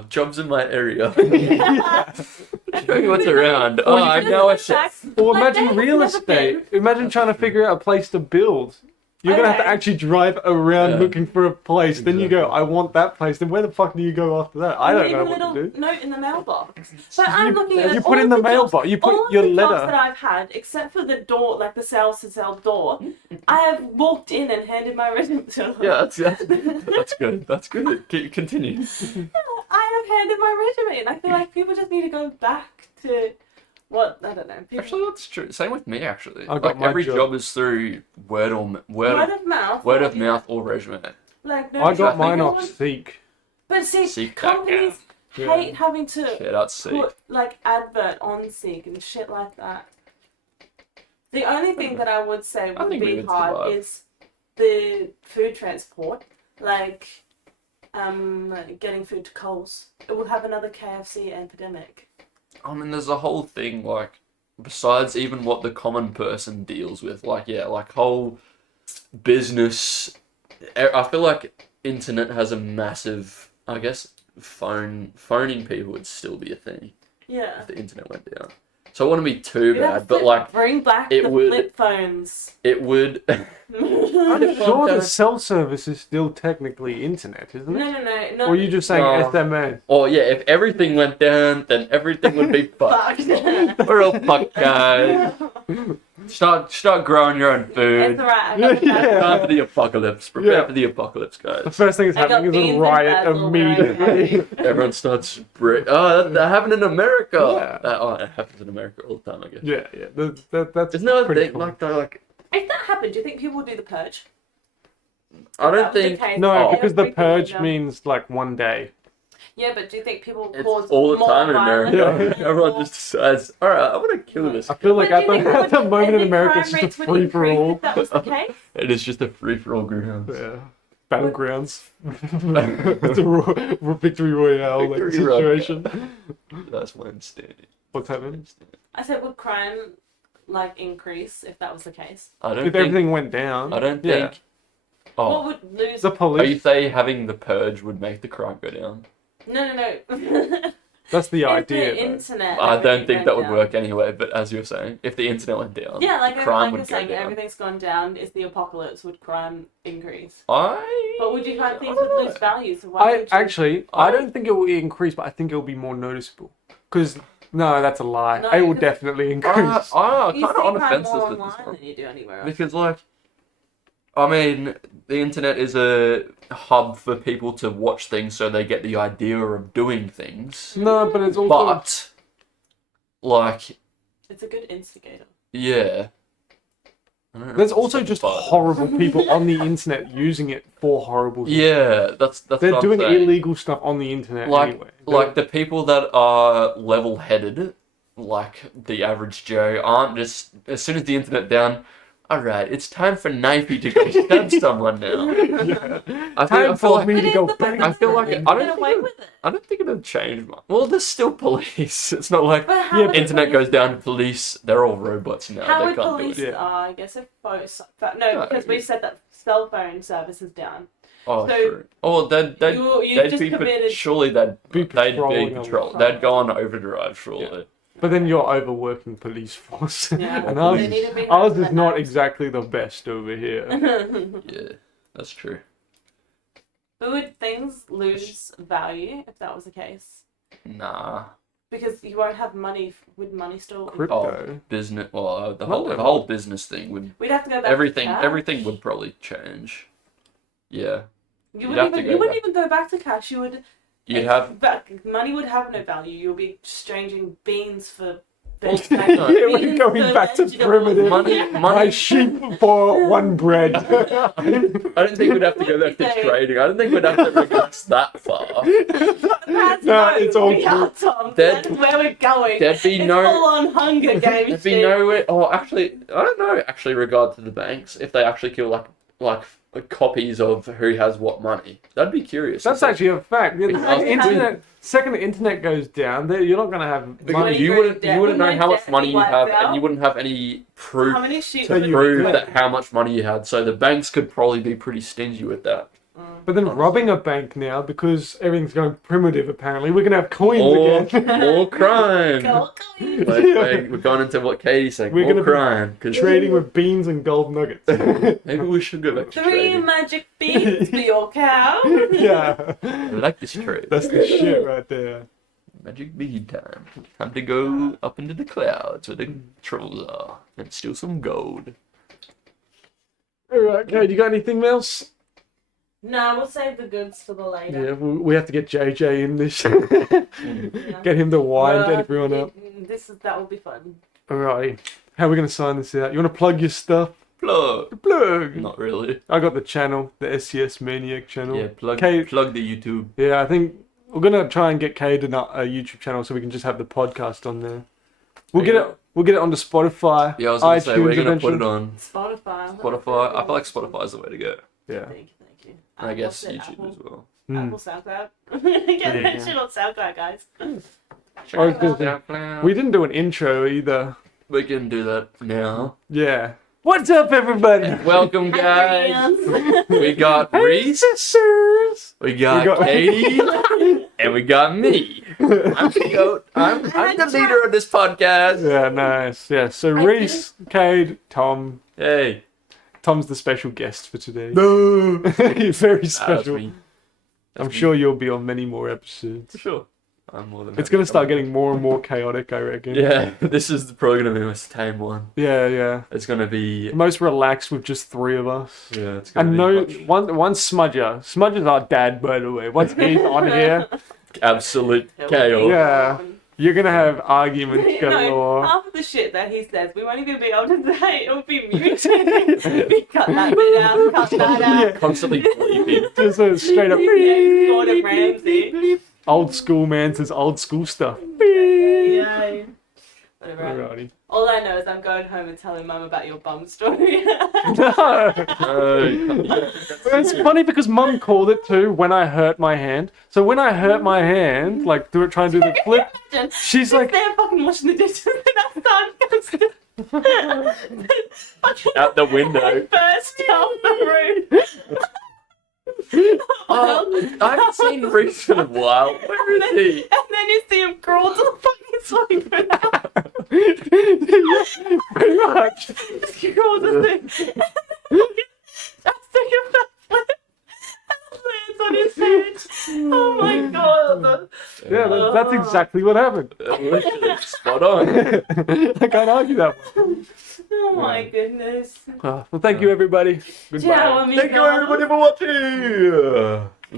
jobs in my area. Show me what's around. Oh, I know a chef. Or Like, imagine there's real never estate. Imagine trying to figure out a place to build. You're gonna have to Okay. actually drive around Yeah. looking for a place. Then you go, Exactly. I want that place. Then where the fuck do you go after that? I don't Leave know a what little to do. note in the mailbox. But I'm looking at You all put in of the jobs- mailbox. You all put of your the jobs letter. that I've had, except for the door, like the sales to sell door, I have walked in and handed my resume to them. Yeah, that's good. That's good. Continue. I have handed my resume, and I feel like people just need to go back to what I don't know. People, Actually, that's true. Same with me. Actually, I got like my every job. job is through word of mouth. of mouth or resume. Like no, I got mine no off one- Seek. But see, Seek that companies Yeah. hate having to Shit, I'd see. put like advert on Seek and shit like that. The only thing that I would say I would think we be would hard survive. is the food transport, like getting food to Coles. It will have another KFC epidemic. I mean, there's a whole thing like, besides even what the common person deals with, like like whole business. I feel like internet has a massive. I guess phoning people would still be a thing Yeah. if the internet went down. So it wouldn't be too We'd have bad, but to like bring back it the would- flip phones. it would. I'm sure Okay. the cell service is still technically internet, isn't it? No. Or are you just saying No. SMS? Or yeah, if everything went down, then everything would be fucked. Fuck. We're all fucked, guys. Start growing your own It's food. alright. I got Yeah. Time for the apocalypse. Prepare Yeah. for the apocalypse, The guys. first thing that's I got happening is beans a and riot basil where I immediately. Everyone starts. That happened in America. Yeah. It happens in America all the time, I guess. Yeah, yeah. That's Isn't that a pretty thing? cool. Like, If that happened, do you think people would do the purge? I If that don't was the think. case, No, Oh. because the every purge single means like one day. Yeah, but do you think people It's cause all the more time in violence? America. Yeah. Everyone just decides, all right, I'm gonna kill this I guy. feel like But at do you think the would- moment in the America, crime it's just a rates would free for increase all. if that was the case? It is just a free-for-all grounds. Yeah. Battlegrounds. It's a victory royale like Victory situation. That's one standing. What's happening? I said, would crime like increase if that was the case? I don't If think. everything went down. I don't Yeah. think. What Oh, would lose? The are you police. saying having the purge would make the crime go down? No. That's the If idea. the though. internet. and I don't everything think went that would down. work anyway. But as you were saying, if the internet went down, Yeah, like, crime like would you're go saying, down. everything's gone down. Is the apocalypse? Would crime increase? I. But would you find things I don't would know. lose value? So why I would you... actually, I don't think it will increase, but I think it will be more noticeable. Because no, that's a lie. No, it will 'cause- definitely I increase. kind You of see on the crime fences more with this online one than you do anywhere else. because, like, I mean, the internet is a hub for people to watch things, so they get the idea of doing things. No, but it's also But, like, It's a good instigator. yeah. I don't know there's if it's also just but- horrible people on the internet using it for horrible things. Yeah, that's They're what doing I'm saying. illegal stuff on the internet Like, anyway. like the people that are level-headed, like the average Joe, aren't just as soon as the internet down. All right, it's time for Knifey to go stab someone now. I Time feel for like, me But to it's go the bang. I feel like police I that don't get think away it- with it. I don't think it'll change much. Well, there's still police. It's not like But how would the internet police- goes down, police. They're all robots now. How they would can't police? do it. Yeah. I guess if no, because we said that cell phone service is down. Oh, So, true. Oh, they'd You've they'd just be committed. surely they'd Be they'd patrolling be on patrol. the They'd go on overdrive surely. But then you're overworking police force. Yeah, and they ours, need to be ours is held not to exactly the best over here. Yeah, that's true. But would things lose value if that was the case? Nah. Because you won't have money. Would money still? Crypto. Business. Well, the Not whole business thing would We'd have to go back. everything To cash. everything would probably change. Yeah, You you'd have wouldn't to even. go You wouldn't back. even go back to cash. You would. you'd have. Money would have no value. You'll be exchanging beans for. Well, Yeah, no. we're beans going for back to vegetables. primitive. Money- Yeah. money- My sheep for one bread. I don't think we'd have to go back to Okay. trading. I don't think we'd have to regress that far. That's No, no, it's all we are, Tom. There'd- That's where we're going. There'd be It's no. full on Hunger Games There'd be shit. no way. Oh, actually, I don't know. Actually, regard to the banks, if they actually kill like copies of who has what money, that'd be curious. That's actually a fact. Yeah, Because the internet, second the internet goes down, you're not going to have Because money. you wouldn't know how much money you wiped have, out. and you wouldn't have any proof How many sheep So would you- prove yeah. that how much money you had. So the banks could probably be pretty stingy with that. But then robbing a bank now, because everything's going primitive apparently, we're going to have coins More, again. more crime. Go, go. We're going into what Katie's saying. We're More gonna be crime. 'Cause Trading with beans and gold nuggets. maybe we should go back to 3 trading. magic beans for your cow. Yeah. I like this trade. That's the shit right there. Magic bead time. Time to go up into the clouds where the trolls are and steal some gold. Alright, okay, you got anything else? No, we'll save the goods for the later. Yeah, we have to get JJ in this. Yeah. Get him to wind Well, everyone up. That will be fun. Alrighty. How are we going to sign this out? You want to plug your stuff? Plug. Plug! Not really. I got the channel, the SCS Maniac channel. Yeah, plug Kate- plug the YouTube. Yeah, I think we're gonna try and get Cade a YouTube channel so we can just have the podcast on there. We'll Yeah. get it. We'll get it onto Spotify. Yeah, I was gonna say we're gonna put eventually. it on Spotify. Spotify. I feel like Spotify is the way to go. Yeah. Thank you. And I guess What's it, YouTube Apple? as well. Apple SoundCloud. Get Yeah. that shit on SoundCloud, guys. I was gonna say, we didn't do an intro either. We can do that now. Yeah. What's up, everybody? Welcome, guys. We got Reese. Sisters. We got, We got- Katie. And we got me. I'm the goat. I'm the leader of this podcast. Yeah, nice. Yeah. So I Reese, Cade, Tom. Hey. Tom's the special guest for today. No. You're very That's special. me. I'm That's me. sure you'll be on many more episodes. For sure. I'm more than It's happy gonna to start come. getting more and more chaotic, I reckon. Yeah, this is probably gonna be my tame one. Yeah, yeah. It's gonna be. Most relaxed with just 3 of us. Yeah, it's gonna And be no, much- one Smudger. Smudger's our dad, by the way. Once he's on here, absolute Yeah, chaos. Yeah. you're gonna have arguments No, galore. half of the shit that he says, we won't even be able to say. It'll be muted. We cut that bit out, cut that out. Yeah. Constantly bleeping. Just a straight up. Yeah, Gordon Ramsay. Old school man says old school stuff. Yay. Whatever. Alrighty. All I know is I'm going home and telling Mum about your bum story. No. It's funny because Mum called it too when I hurt my hand. So when I hurt my hand, like try and do the flip, Imagine, she's like, they're fucking washing the dishes and that son goes Out the window. burst down the roof. Oh, I haven't seen Reese in a while. Where is he? And then you see him crawl to the fucking swimming pool. pretty much. He crawls to the That's taking a flip. Lands on his head. Oh my god. Yeah, that's exactly what happened. Literally spot on. I can't argue that one. Oh my goodness. Well, thank you, everybody. Goodbye. Ciao, amigos. Thank you everybody for watching.